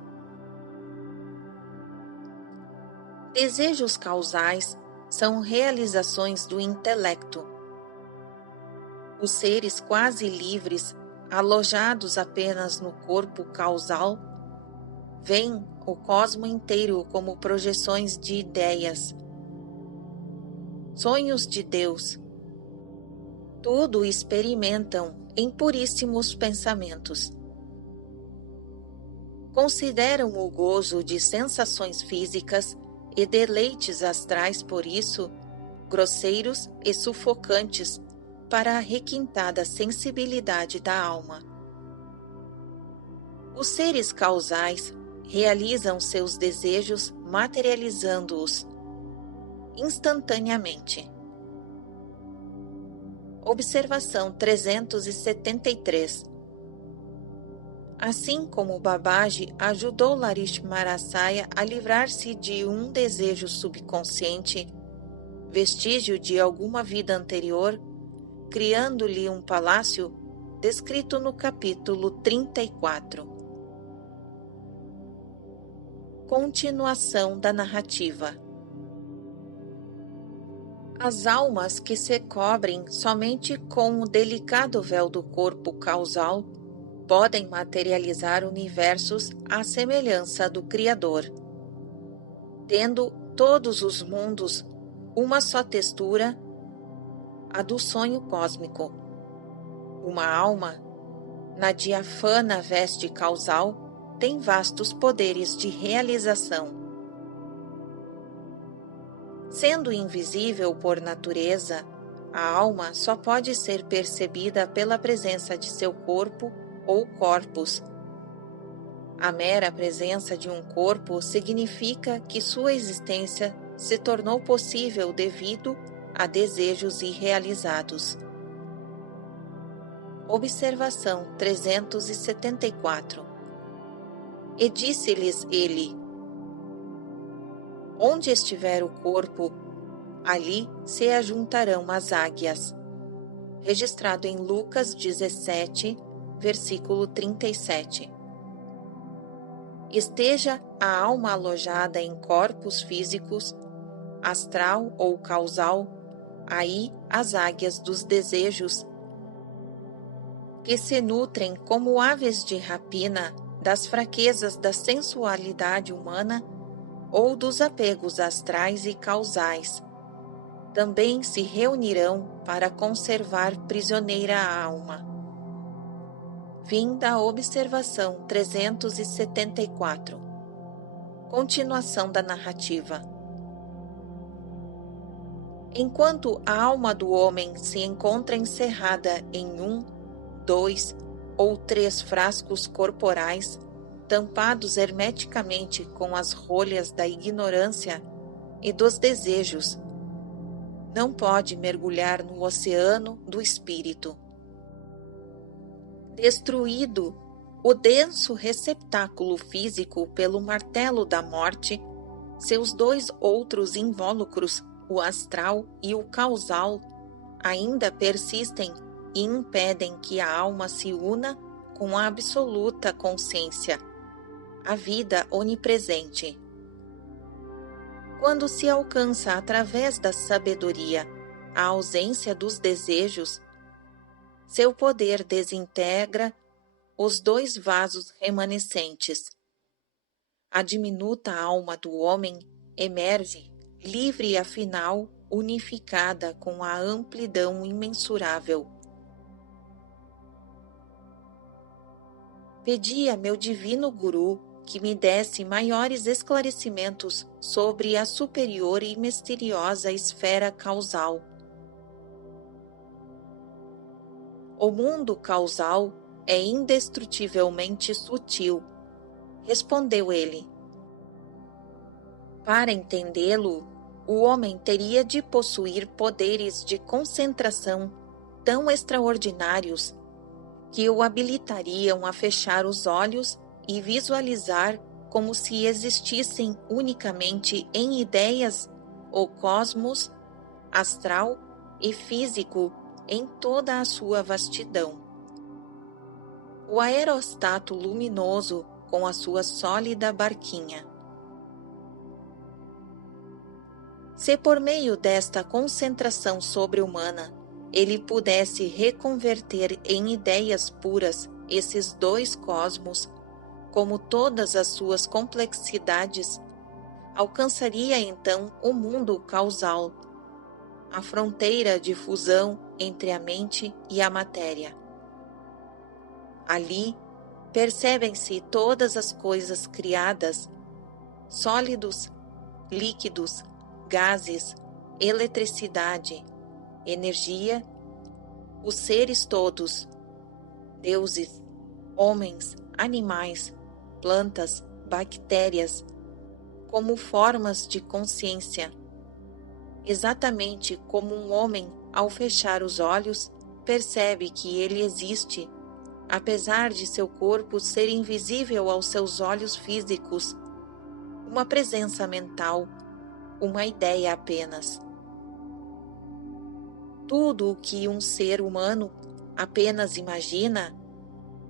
Desejos causais são realizações do intelecto. Os seres quase livres, alojados apenas no corpo causal, veem o cosmo inteiro como projeções de ideias, sonhos de Deus. Tudo experimentam em puríssimos pensamentos. Consideram o gozo de sensações físicas e deleites astrais, por isso, grosseiros e sufocantes para a requintada sensibilidade da alma. Os seres causais realizam seus desejos materializando-os instantaneamente. Observação 373. Assim como Babaji ajudou Lakshmarasaya a livrar-se de um desejo subconsciente, vestígio de alguma vida anterior, criando-lhe um palácio, descrito no capítulo 34. Continuação da narrativa. As almas que se cobrem somente com o delicado véu do corpo causal podem materializar universos à semelhança do Criador, tendo todos os mundos uma só textura, a do sonho cósmico. Uma alma, na diafana veste causal, tem vastos poderes de realização. Sendo invisível por natureza, a alma só pode ser percebida pela presença de seu corpo ou corpos. A mera presença de um corpo significa que sua existência se tornou possível devido a desejos irrealizados. Observação 374. E disse-lhes ele: onde estiver o corpo, ali se ajuntarão as águias. Registrado em Lucas 17, versículo 37. Esteja a alma alojada em corpos físicos, astral ou causal, aí as águias dos desejos, que se nutrem como aves de rapina das fraquezas da sensualidade humana ou dos apegos astrais e causais, também se reunirão para conservar prisioneira a alma. Fim da observação 374. Continuação da narrativa. Enquanto a alma do homem se encontra encerrada em 1, 2 ou 3 frascos corporais, tampados hermeticamente com as rolhas da ignorância e dos desejos, não pode mergulhar no oceano do espírito. Destruído o denso receptáculo físico pelo martelo da morte, seus dois outros invólucros, o astral e o causal, ainda persistem e impedem que a alma se una com a absoluta consciência, a vida onipresente. Quando se alcança através da sabedoria a ausência dos desejos, seu poder desintegra os dois vasos remanescentes. A diminuta alma do homem emerge, livre e afinal unificada com a amplidão imensurável. Pedi a meu divino Guru que me desse maiores esclarecimentos sobre a superior e misteriosa esfera causal. O mundo causal é indestrutivelmente sutil, respondeu ele. Para entendê-lo, o homem teria de possuir poderes de concentração tão extraordinários que o habilitariam a fechar os olhos e visualizar como se existissem unicamente em ideias o cosmos, astral e físico em toda a sua vastidão. O aerostato luminoso com a sua sólida barquinha. Se por meio desta concentração sobre-humana ele pudesse reconverter em ideias puras esses dois cosmos, como todas as suas complexidades, alcançaria então o mundo causal, a fronteira de fusão entre a mente e a matéria. Ali percebem-se todas as coisas criadas, sólidos, líquidos, gases, eletricidade, energia, os seres todos, deuses, homens, animais, plantas, bactérias, como formas de consciência, exatamente como um homem, ao fechar os olhos, percebe que ele existe, apesar de seu corpo ser invisível aos seus olhos físicos, uma presença mental, uma ideia apenas. Tudo o que um ser humano apenas imagina,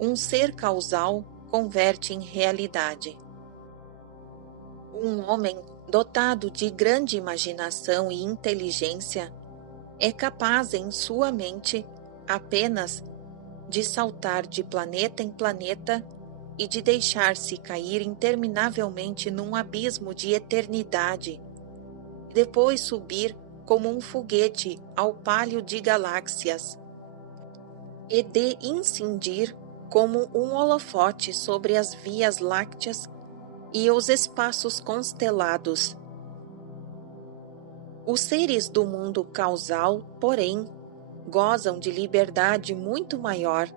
um ser causal converte em realidade. Um homem dotado de grande imaginação e inteligência é capaz em sua mente apenas de saltar de planeta em planeta e de deixar-se cair interminavelmente num abismo de eternidade, depois subir como um foguete ao pálio de galáxias, e de incindir como um holofote sobre as vias lácteas e os espaços constelados. Os seres do mundo causal, porém, gozam de liberdade muito maior,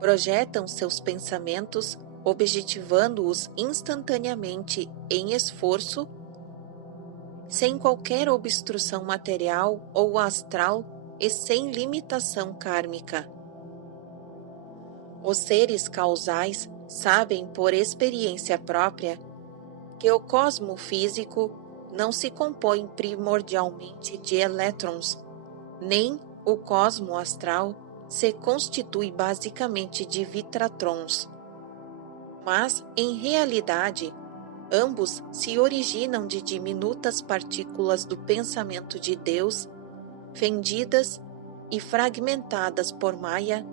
projetam seus pensamentos, objetivando-os instantaneamente em esforço, sem qualquer obstrução material ou astral e sem limitação kármica. Os seres causais sabem por experiência própria que o cosmo físico não se compõe primordialmente de elétrons, nem o cosmo astral se constitui basicamente de vitratrons. Mas, em realidade, ambos se originam de diminutas partículas do pensamento de Deus, fendidas e fragmentadas por Maya,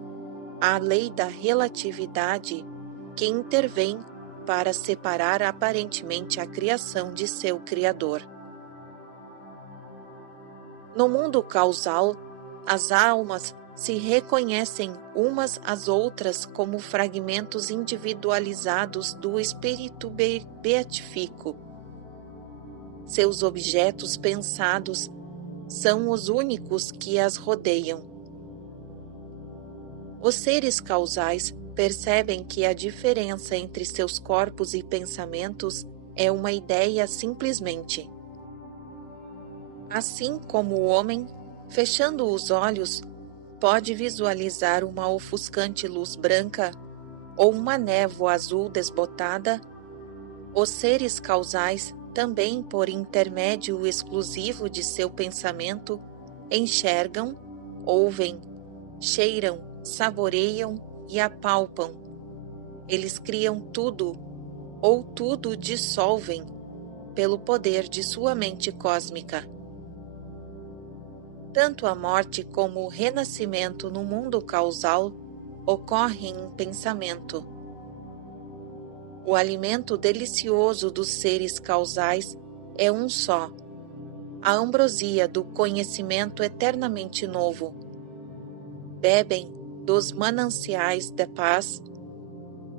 a lei da relatividade que intervém para separar aparentemente a criação de seu Criador. No mundo causal, as almas se reconhecem umas às outras como fragmentos individualizados do espírito beatífico. Seus objetos pensados são os únicos que as rodeiam. Os seres causais percebem que a diferença entre seus corpos e pensamentos é uma ideia simplesmente. Assim como o homem, fechando os olhos, pode visualizar uma ofuscante luz branca ou uma névoa azul desbotada, os seres causais, também por intermédio exclusivo de seu pensamento, enxergam, ouvem, cheiram, saboreiam e apalpam. Eles criam tudo, ou tudo dissolvem, pelo poder de sua mente cósmica. Tanto a morte como o renascimento no mundo causal ocorrem em pensamento. O alimento delicioso dos seres causais é um só, a ambrosia do conhecimento eternamente novo. Bebem dos mananciais da paz,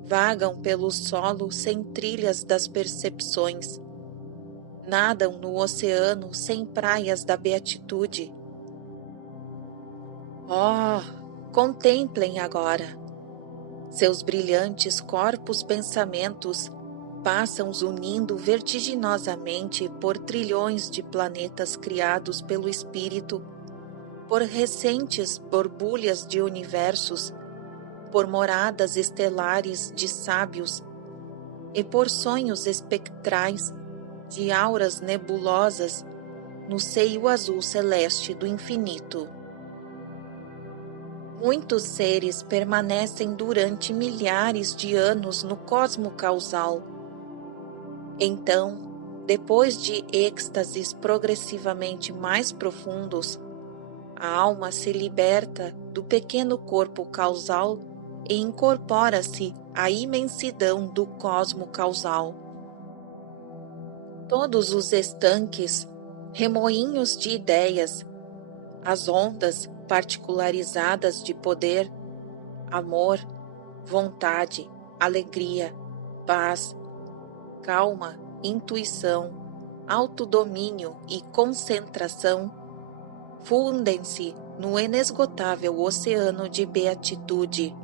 vagam pelo solo sem trilhas das percepções, nadam no oceano sem praias da beatitude. Oh, contemplem agora! Seus brilhantes corpos-pensamentos passam zunindo vertiginosamente por trilhões de planetas criados pelo Espírito, por recentes borbulhas de universos, por moradas estelares de sábios, e por sonhos espectrais de auras nebulosas no seio azul celeste do infinito. Muitos seres permanecem durante milhares de anos no cosmo causal. Então, depois de êxtases progressivamente mais profundos, a alma se liberta do pequeno corpo causal e incorpora-se à imensidão do cosmo causal. Todos os estanques, remoinhos de ideias, as ondas particularizadas de poder, amor, vontade, alegria, paz, calma, intuição, autodomínio e concentração fundem-se no inesgotável oceano de beatitude.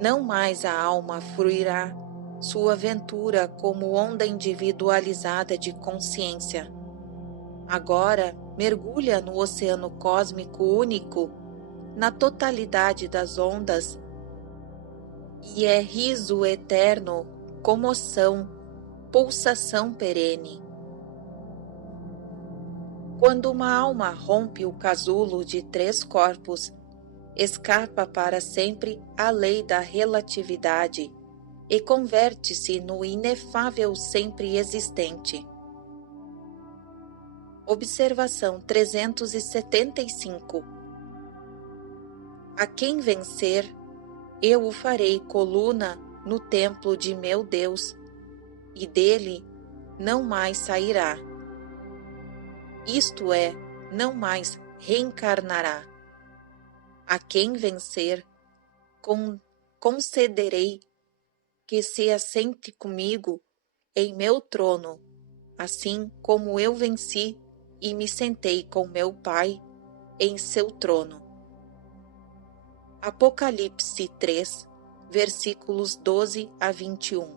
Não mais a alma fruirá sua aventura como onda individualizada de consciência. Agora mergulha no oceano cósmico único, na totalidade das ondas, e é riso eterno, comoção, pulsação perene. Quando uma alma rompe o casulo de 3 corpos, escapa para sempre à lei da relatividade e converte-se no inefável sempre existente. Observação 375. A quem vencer, eu o farei coluna no templo de meu Deus, e dele não mais sairá. Isto é, não mais reencarnará. A quem vencer, concederei que se assente comigo em meu trono, assim como eu venci e me sentei com meu Pai em seu trono. Apocalipse 3, versículos 12 a 21.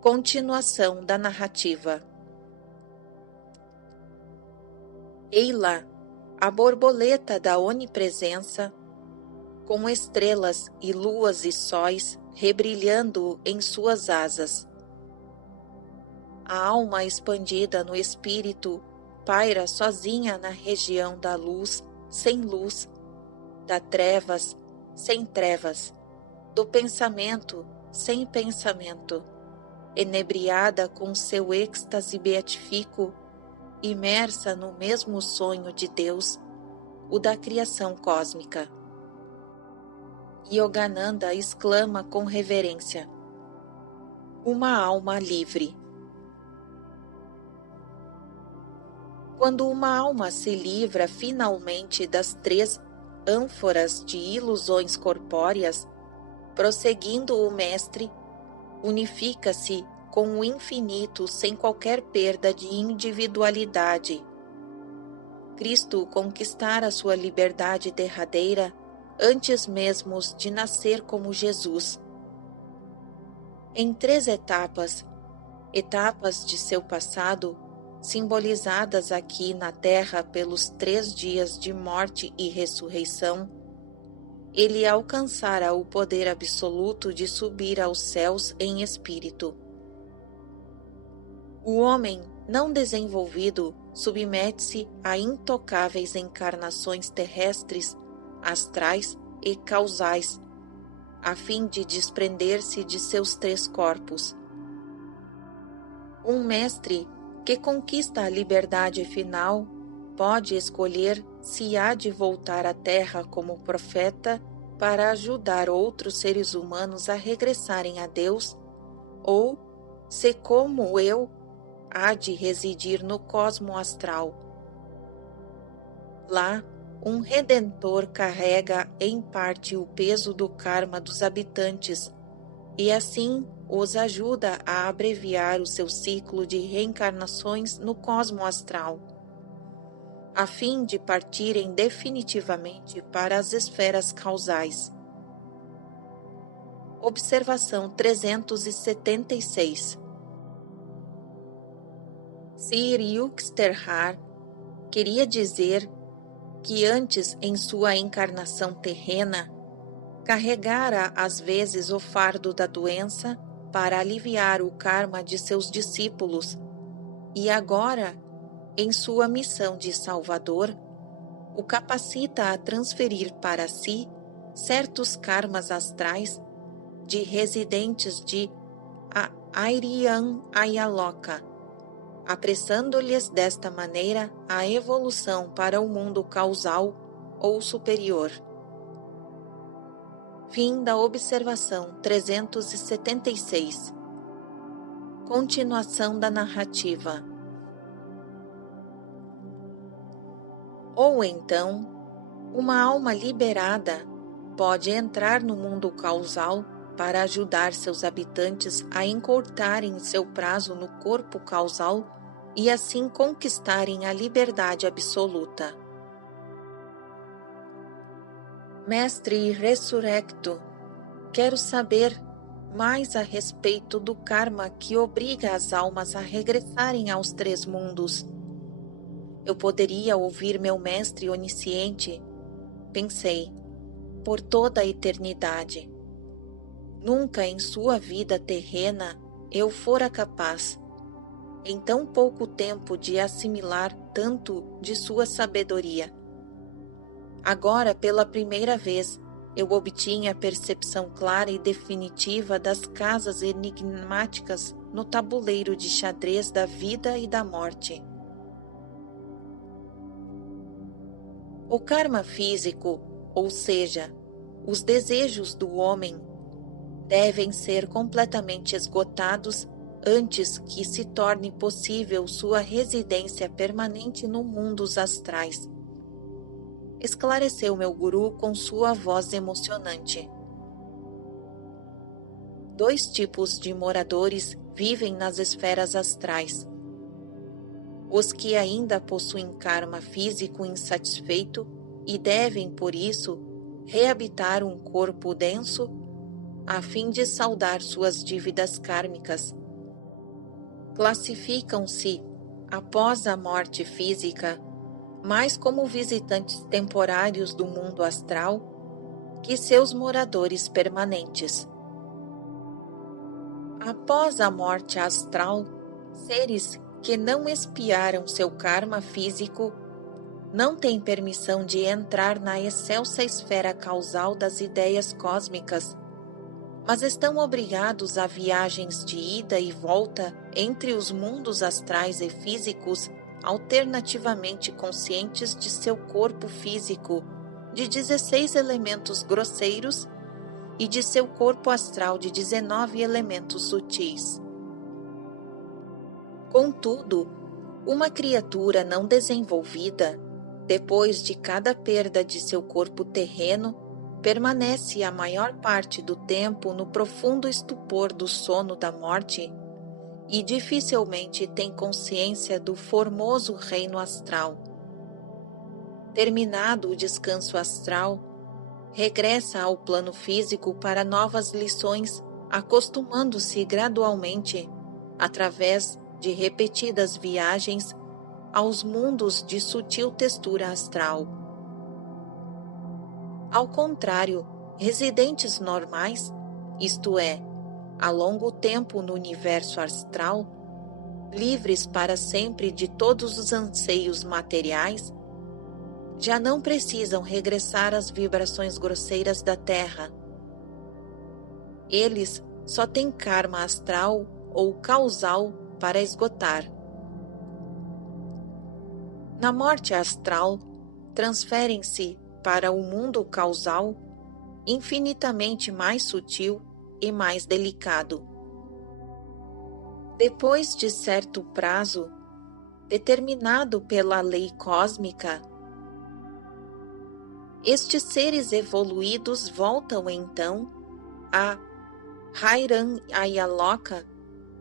Continuação da narrativa. Ei lá, a borboleta da onipresença, com estrelas e luas e sóis rebrilhando em suas asas. A alma expandida no espírito paira sozinha na região da luz sem luz, da trevas sem trevas, do pensamento sem pensamento, enebriada com seu êxtase beatifico, imersa no mesmo sonho de Deus, o da criação cósmica. Yogananda exclama com reverência: uma alma livre. Quando uma alma se livra finalmente das 3 ânforas de ilusões corpóreas, prosseguindo o Mestre, unifica-se com o infinito sem qualquer perda de individualidade. Cristo conquistara sua liberdade derradeira antes mesmo de nascer como Jesus. Em 3 etapas de seu passado, simbolizadas aqui na Terra pelos 3 dias de morte e ressurreição, ele alcançara o poder absoluto de subir aos céus em espírito. O homem não desenvolvido submete-se a intocáveis encarnações terrestres, astrais e causais, a fim de desprender-se de seus 3 corpos. Um mestre que conquista a liberdade final pode escolher se há de voltar à Terra como profeta para ajudar outros seres humanos a regressarem a Deus, ou se, como eu, há de residir no cosmo astral. Lá, um redentor carrega em parte o peso do karma dos habitantes e assim os ajuda a abreviar o seu ciclo de reencarnações no cosmo astral, a fim de partirem definitivamente para as esferas causais. Observação 376. Sir Yuxterhar queria dizer que antes, em sua encarnação terrena, carregara às vezes o fardo da doença para aliviar o karma de seus discípulos, e agora, em sua missão de Salvador, o capacita a transferir para si certos karmas astrais de residentes de Airian Ayaloka, apressando-lhes desta maneira a evolução para o mundo causal ou superior. Fim da observação 376. Continuação da narrativa. Ou então, uma alma liberada pode entrar no mundo causal para ajudar seus habitantes a encurtarem seu prazo no corpo causal e assim conquistarem a liberdade absoluta. Mestre ressurrecto, quero saber mais a respeito do karma que obriga as almas a regressarem aos três mundos. Eu poderia ouvir meu mestre onisciente, pensei, por toda a eternidade. Nunca em sua vida terrena eu fora capaz, em tão pouco tempo, de assimilar tanto de sua sabedoria. Agora, pela primeira vez, eu obtinha a percepção clara e definitiva das casas enigmáticas no tabuleiro de xadrez da vida e da morte. O karma físico, ou seja, os desejos do homem, devem ser completamente esgotados antes que se torne possível sua residência permanente no mundos astrais, esclareceu meu guru com sua voz emocionante. Dois tipos de moradores vivem nas esferas astrais: os que ainda possuem karma físico insatisfeito e devem, por isso, reabitar um corpo denso a fim de saldar suas dívidas kármicas. Classificam-se, após a morte física, mais como visitantes temporários do mundo astral que seus moradores permanentes. Após a morte astral, seres que não expiaram seu karma físico não têm permissão de entrar na excelsa esfera causal das ideias cósmicas, mas estão obrigados a viagens de ida e volta entre os mundos astrais e físicos, alternativamente conscientes de seu corpo físico de 16 elementos grosseiros e de seu corpo astral de 19 elementos sutis. Contudo, uma criatura não desenvolvida, depois de cada perda de seu corpo terreno, permanece a maior parte do tempo no profundo estupor do sono da morte e dificilmente tem consciência do formoso reino astral. Terminado o descanso astral, regressa ao plano físico para novas lições, acostumando-se gradualmente, através de repetidas viagens, aos mundos de sutil textura astral. Ao contrário, residentes normais, isto é, há longo tempo no universo astral, livres para sempre de todos os anseios materiais, já não precisam regressar às vibrações grosseiras da Terra. Eles só têm karma astral ou causal para esgotar. Na morte astral, transferem-se para o mundo causal, infinitamente mais sutil e mais delicado. Depois de certo prazo, determinado pela lei cósmica, estes seres evoluídos voltam então a Hairan Ayaloka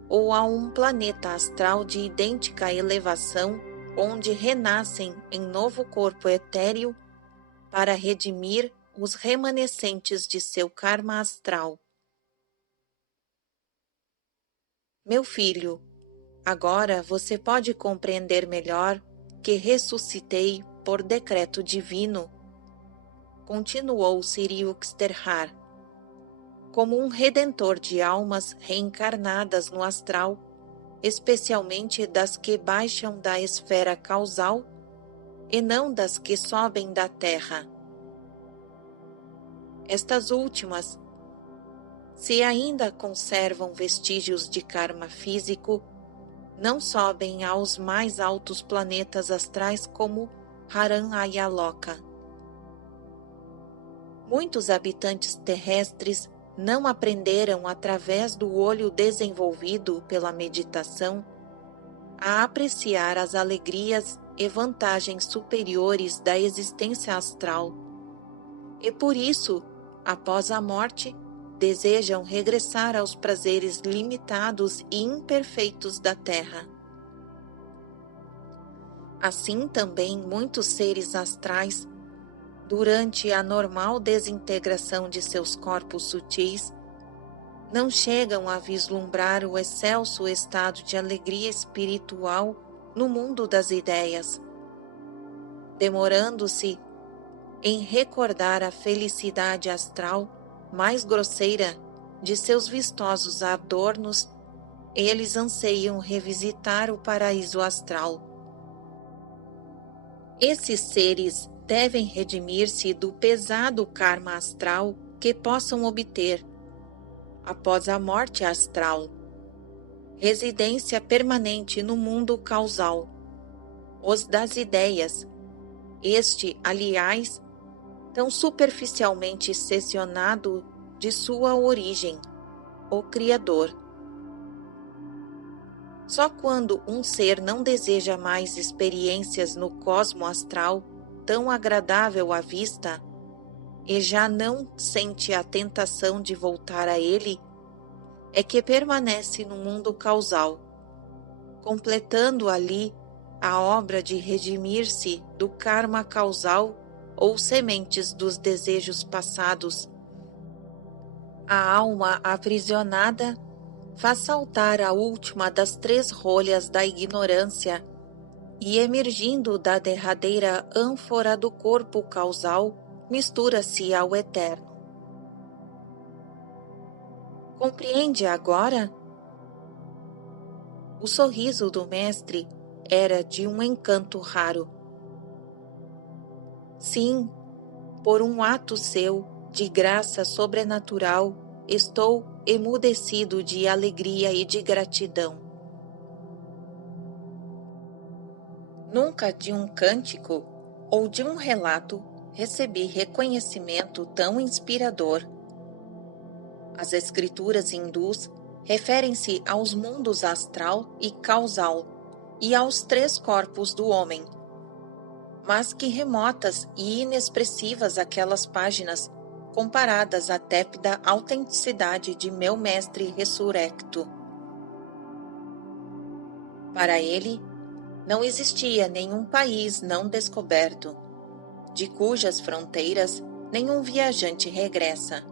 ou a um planeta astral de idêntica elevação, onde renascem em novo corpo etéreo para redimir os remanescentes de seu karma astral. Meu filho, agora você pode compreender melhor que ressuscitei por decreto divino, continuou Sri Yukteswar, como um redentor de almas reencarnadas no astral, especialmente das que baixam da esfera causal e não das que sobem da terra. Estas últimas, se ainda conservam vestígios de karma físico, não sobem aos mais altos planetas astrais como Haran Ayaloka. Muitos habitantes terrestres não aprenderam através do olho desenvolvido pela meditação a apreciar as alegrias e vantagens superiores da existência astral, e por isso, após a morte, desejam regressar aos prazeres limitados e imperfeitos da Terra. Assim também muitos seres astrais, durante a normal desintegração de seus corpos sutis, não chegam a vislumbrar o excelso estado de alegria espiritual no mundo das ideias, demorando-se em recordar a felicidade astral mais grosseira de seus vistosos adornos. Eles anseiam revisitar o paraíso astral. Esses seres devem redimir-se do pesado karma astral que possam obter, após a morte astral, residência permanente no mundo causal, os das ideias, este, aliás, tão superficialmente cessionado de sua origem, o Criador. Só quando um ser não deseja mais experiências no cosmo astral tão agradável à vista e já não sente a tentação de voltar a ele, é que permanece no mundo causal, completando ali a obra de redimir-se do karma causal ou sementes dos desejos passados. A alma aprisionada faz saltar a última das 3 rolhas da ignorância e, emergindo da derradeira ânfora do corpo causal, mistura-se ao eterno. Compreende agora? O sorriso do mestre era de um encanto raro. Sim, por um ato seu, de graça sobrenatural, estou emudecido de alegria e de gratidão. Nunca de um cântico ou de um relato recebi reconhecimento tão inspirador. As escrituras hindus referem-se aos mundos astral e causal e aos 3 corpos do homem. Mas que remotas e inexpressivas aquelas páginas, comparadas à tépida autenticidade de meu mestre ressurrecto. Para ele, não existia nenhum país não descoberto, de cujas fronteiras nenhum viajante regressa.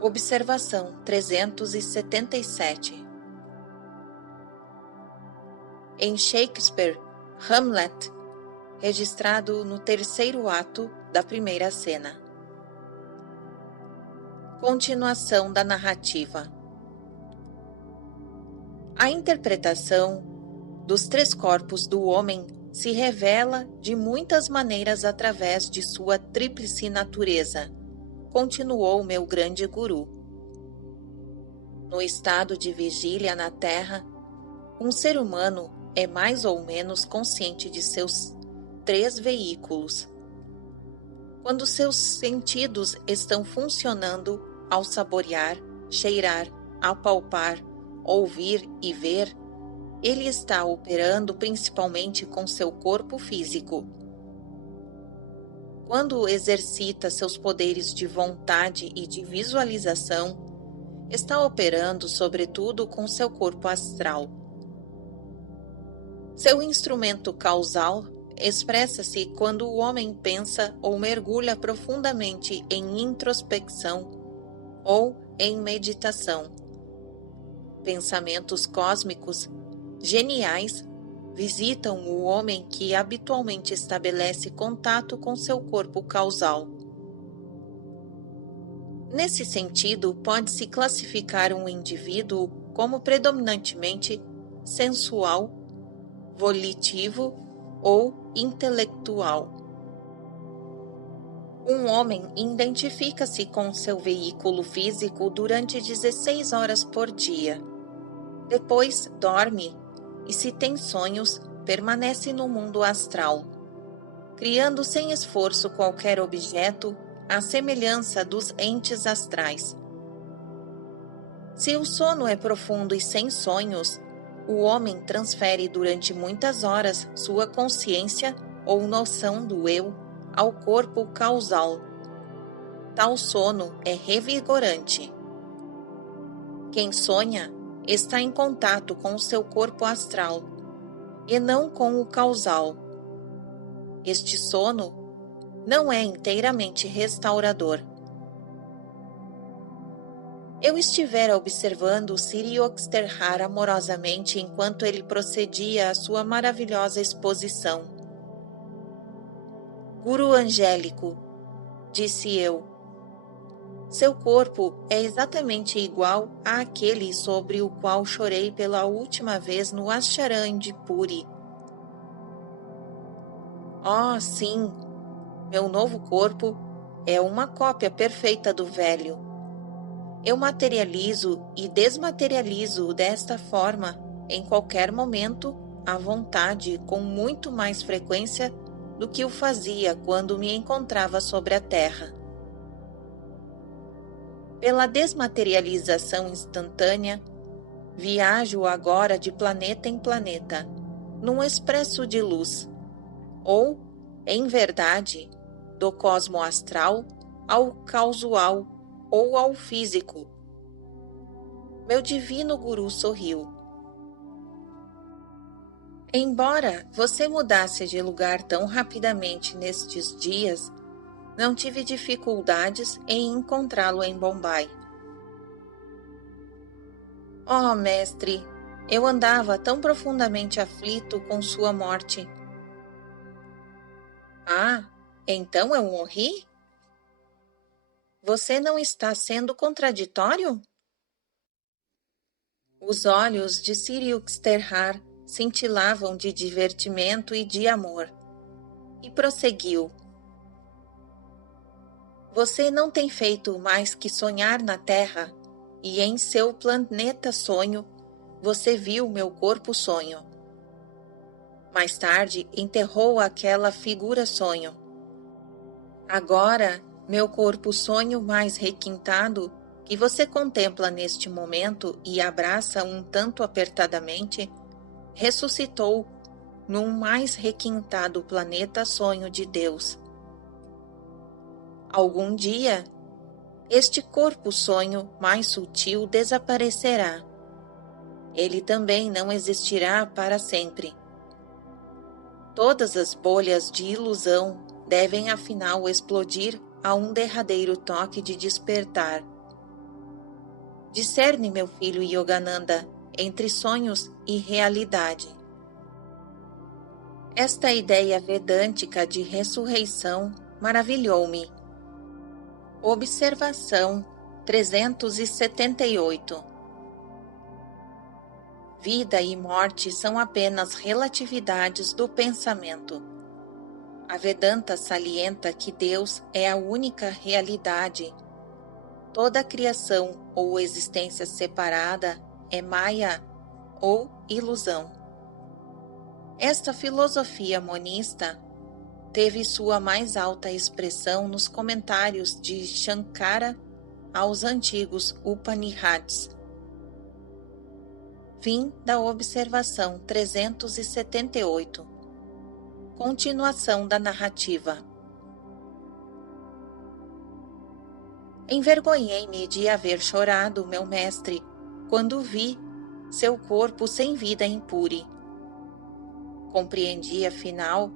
Observação 377. Em Shakespeare, Hamlet, registrado no 3º ato da 1ª cena. Continuação da narrativa. A interpretação dos 3 corpos do homem se revela de muitas maneiras através de sua tríplice natureza, continuou meu grande guru. No estado de vigília na Terra, um ser humano é mais ou menos consciente de seus 3 veículos. Quando seus sentidos estão funcionando ao saborear, cheirar, apalpar, ouvir e ver, ele está operando principalmente com seu corpo físico. Quando exercita seus poderes de vontade e de visualização, está operando sobretudo com seu corpo astral. Seu instrumento causal expressa-se quando o homem pensa ou mergulha profundamente em introspecção ou em meditação. Pensamentos cósmicos, geniais, visitam o homem que habitualmente estabelece contato com seu corpo causal. Nesse sentido, pode-se classificar um indivíduo como predominantemente sensual, volitivo ou intelectual. Um homem identifica-se com seu veículo físico durante 16 horas por dia. Depois dorme e, se tem sonhos, permanece no mundo astral, criando sem esforço qualquer objeto à semelhança dos entes astrais. Se o sono é profundo e sem sonhos, o homem transfere durante muitas horas sua consciência ou noção do eu ao corpo causal. Tal sono é revigorante. Quem sonha está em contato com o seu corpo astral e não com o causal. Este sono não é inteiramente restaurador. Eu estivera observando Siri Oxterhar amorosamente enquanto ele procedia à sua maravilhosa exposição. Guru angélico, disse eu, seu corpo é exatamente igual àquele sobre o qual chorei pela última vez no Ashram de Puri. Oh, sim, meu novo corpo é uma cópia perfeita do velho. Eu materializo e desmaterializo desta forma, em qualquer momento, à vontade, com muito mais frequência do que o fazia quando me encontrava sobre a Terra. Pela desmaterialização instantânea, viajo agora de planeta em planeta, num expresso de luz, ou, em verdade, do cosmo astral ao causal ou ao físico. Meu divino guru sorriu. Embora você mudasse de lugar tão rapidamente nestes dias, não tive dificuldades em encontrá-lo em Bombay. Oh, mestre, eu andava tão profundamente aflito com sua morte. Ah, então eu morri? Você não está sendo contraditório? Os olhos de Siri Oxterhar cintilavam de divertimento e de amor. E prosseguiu. Você não tem feito mais que sonhar na Terra, e em seu planeta sonho, você viu meu corpo sonho. Mais tarde, enterrou aquela figura sonho. Agora, meu corpo sonho mais requintado, que você contempla neste momento e abraça um tanto apertadamente, ressuscitou num mais requintado planeta sonho de Deus. Algum dia, este corpo sonho mais sutil desaparecerá. Ele também não existirá para sempre. Todas as bolhas de ilusão devem afinal explodir a um derradeiro toque de despertar. Discerne, meu filho Yogananda, entre sonhos e realidade. Esta ideia vedântica de ressurreição maravilhou-me. Observação 378. Vida e morte são apenas relatividades do pensamento. A Vedanta salienta que Deus é a única realidade. Toda criação ou existência separada é Maya ou ilusão. Esta filosofia monista teve sua mais alta expressão nos comentários de Shankara aos antigos Upanishads. Fim da observação 378. Continuação da narrativa. Envergonhei-me de haver chorado, meu mestre, quando vi seu corpo sem vida em Puri. Compreendi, afinal,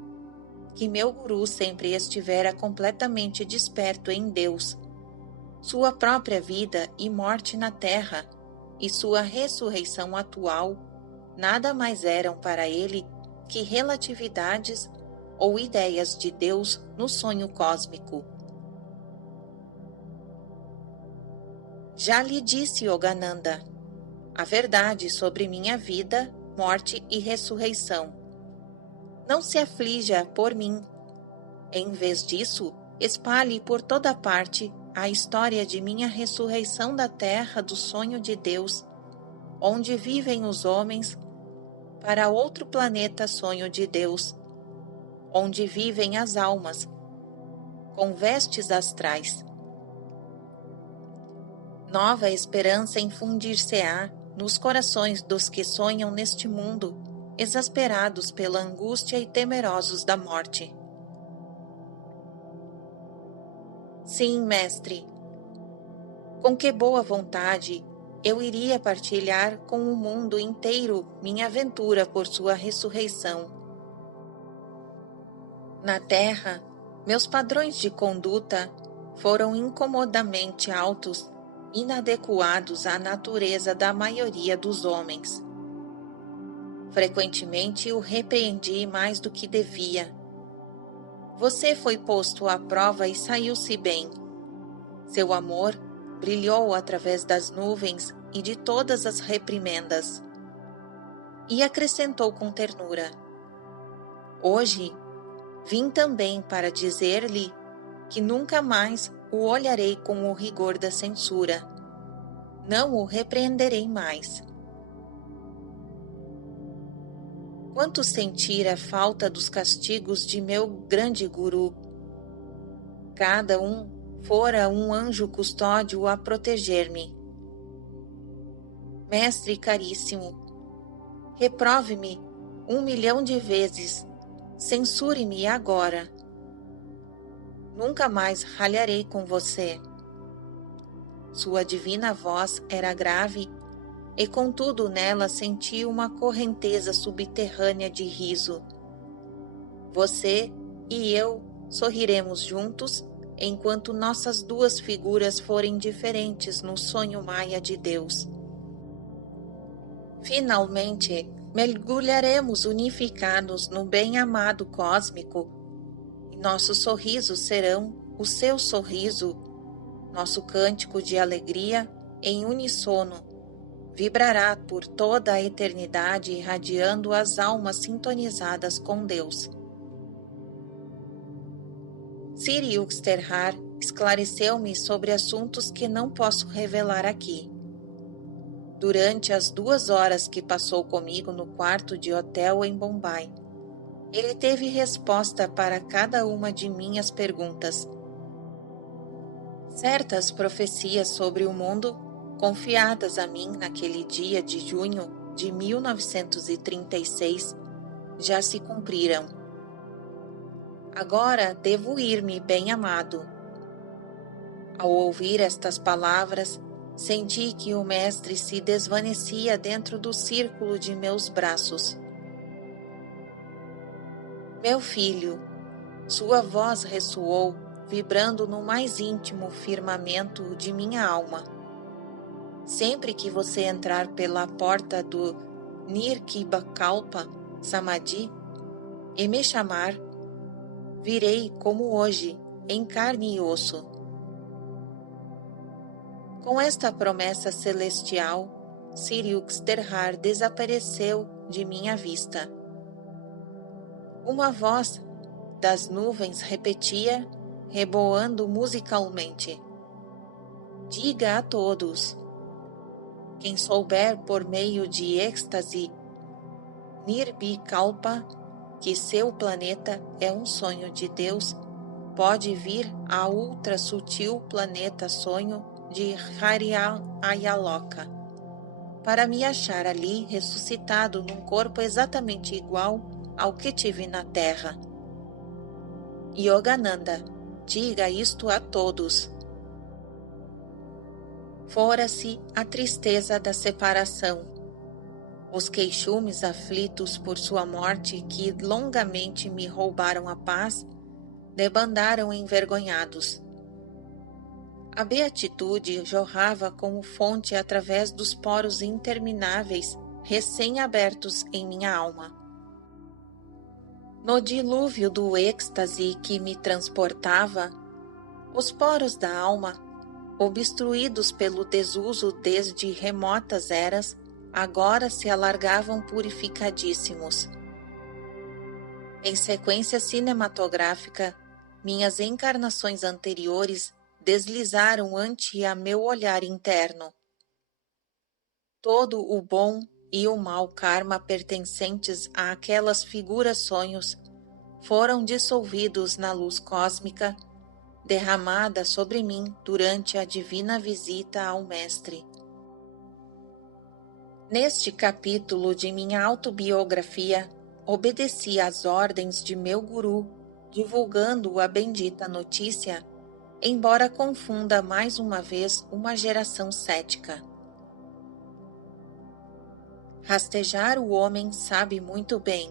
que meu guru sempre estivera completamente desperto em Deus, sua própria vida e morte na terra e sua ressurreição atual nada mais eram para ele que relatividades ou ideias de Deus no sonho cósmico. Já lhe disse, Yogananda, a verdade sobre minha vida, morte e ressurreição. Não se aflija por mim. Em vez disso, espalhe por toda parte a história de minha ressurreição da terra do sonho de Deus, onde vivem os homens, para outro planeta sonho de Deus, onde vivem as almas, com vestes astrais. Nova esperança infundir-se-á nos corações dos que sonham neste mundo, exasperados pela angústia e temerosos da morte. Sim, mestre, com que boa vontade eu iria partilhar com o mundo inteiro minha aventura por sua ressurreição. Na Terra, meus padrões de conduta foram incomodamente altos, inadequados à natureza da maioria dos homens. Frequentemente o repreendi mais do que devia. Você foi posto à prova e saiu-se bem. Seu amor brilhou através das nuvens e de todas as reprimendas. E acrescentou com ternura: hoje vim também para dizer-lhe que nunca mais o olharei com o rigor da censura. Não o repreenderei mais. Quanto sentir a falta dos castigos de meu grande guru. Cada um fora um anjo custódio a proteger-me. Mestre caríssimo, reprove-me 1.000.000 de vezes, censure-me agora. Nunca mais ralharei com você. Sua divina voz era grave e contudo nela senti uma correnteza subterrânea de riso. Você e eu sorriremos juntos enquanto nossas duas figuras forem diferentes no sonho maia de Deus. Finalmente, mergulharemos unificados no bem-amado cósmico e nossos sorrisos serão o seu sorriso, nosso cântico de alegria em uníssono vibrará por toda a eternidade irradiando as almas sintonizadas com Deus. Sri Yukteswar esclareceu-me sobre assuntos que não posso revelar aqui. Durante as 2 horas que passou comigo no quarto de hotel em Bombay, ele teve resposta para cada uma de minhas perguntas. Certas profecias sobre o mundo, confiadas a mim naquele dia de junho de 1936, já se cumpriram. Agora devo ir-me, bem-amado. Ao ouvir estas palavras, senti que o mestre se desvanecia dentro do círculo de meus braços. Meu filho, sua voz ressoou, vibrando no mais íntimo firmamento de minha alma. Sempre que você entrar pela porta do Nirkibakalpa Samadhi e me chamar, virei como hoje, em carne e osso. Com esta promessa celestial, Sri Yukteswar desapareceu de minha vista. Uma voz das nuvens repetia, reboando musicalmente: diga a todos, quem souber por meio de êxtase Nirvikalpa que seu planeta é um sonho de Deus, pode vir a ultra sutil planeta sonho de Ayaloka, para me achar ali ressuscitado num corpo exatamente igual ao que tive na Terra. Yogananda, diga isto a todos. Fora-se a tristeza da separação. Os queixumes aflitos por sua morte que longamente me roubaram a paz, debandaram envergonhados. A beatitude jorrava como fonte através dos poros intermináveis, recém-abertos em minha alma. No dilúvio do êxtase que me transportava, os poros da alma obstruídos pelo desuso desde remotas eras, agora se alargavam purificadíssimos. Em sequência cinematográfica, minhas encarnações anteriores deslizaram ante a meu olhar interno. Todo o bom e o mau karma pertencentes a aquelas figuras-sonhos foram dissolvidos na luz cósmica derramada sobre mim durante a divina visita ao Mestre. Neste capítulo de minha autobiografia, obedeci às ordens de meu guru, divulgando a bendita notícia, embora confunda mais uma vez uma geração cética. Rastejar o homem sabe muito bem.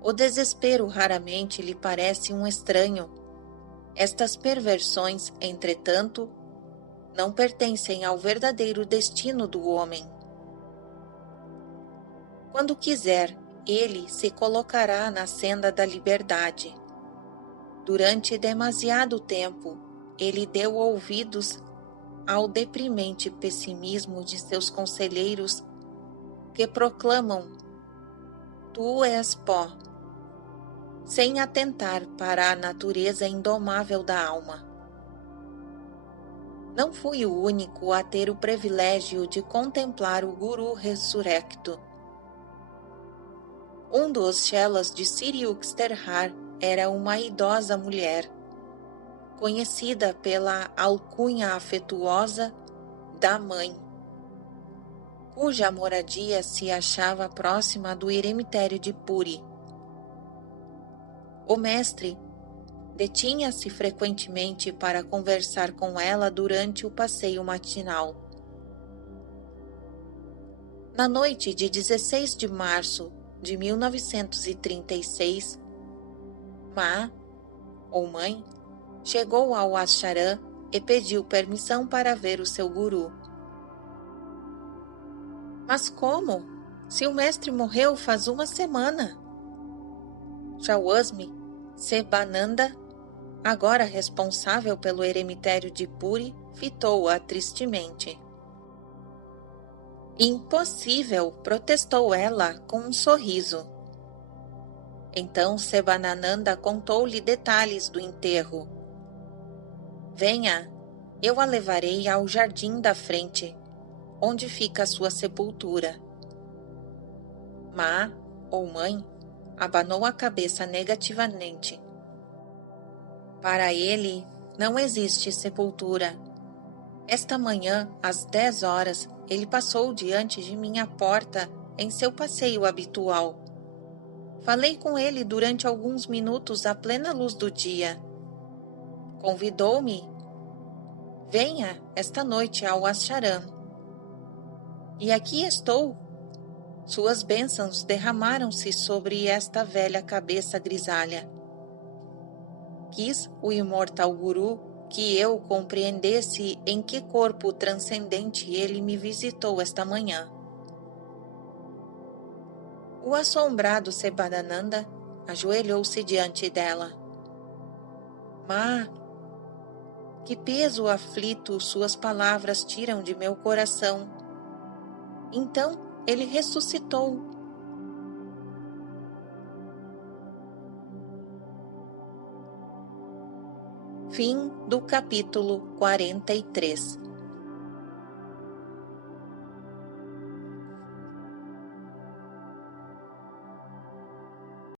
O desespero raramente lhe parece um estranho. Estas perversões, entretanto, não pertencem ao verdadeiro destino do homem. Quando quiser, ele se colocará na senda da liberdade. Durante demasiado tempo, ele deu ouvidos ao deprimente pessimismo de seus conselheiros que proclamam: Tu és pó, sem atentar para a natureza indomável da alma. Não fui o único a ter o privilégio de contemplar o Guru ressurrecto. Um dos chelas de Sri Yukteswar era uma idosa mulher, conhecida pela alcunha afetuosa da Mãe, cuja moradia se achava próxima do eremitério de Puri. O mestre detinha-se frequentemente para conversar com ela durante o passeio matinal. Na noite de 16 de março de 1936, Ma, ou mãe, chegou ao ashram e pediu permissão para ver o seu guru. Mas como? Se o mestre morreu faz uma semana. Swami Sivananda, agora responsável pelo eremitério de Puri, fitou-a tristemente. Impossível, protestou ela com um sorriso. Então Sivananda contou-lhe detalhes do enterro. Venha, eu a levarei ao jardim da frente, onde fica a sua sepultura. Ma, ou mãe, abanou a cabeça negativamente. Para ele, não existe sepultura. Esta manhã, às 10 horas, ele passou diante de minha porta em seu passeio habitual. Falei com ele durante alguns minutos à plena luz do dia. Convidou-me. Venha esta noite ao ashram. E aqui estou. Suas bênçãos derramaram-se sobre esta velha cabeça grisalha. Quis o imortal Guru que eu compreendesse em que corpo transcendente ele me visitou esta manhã. O assombrado Sivananda ajoelhou-se diante dela. Ma, que peso aflito suas palavras tiram de meu coração. Então ele ressuscitou. Fim do capítulo 43.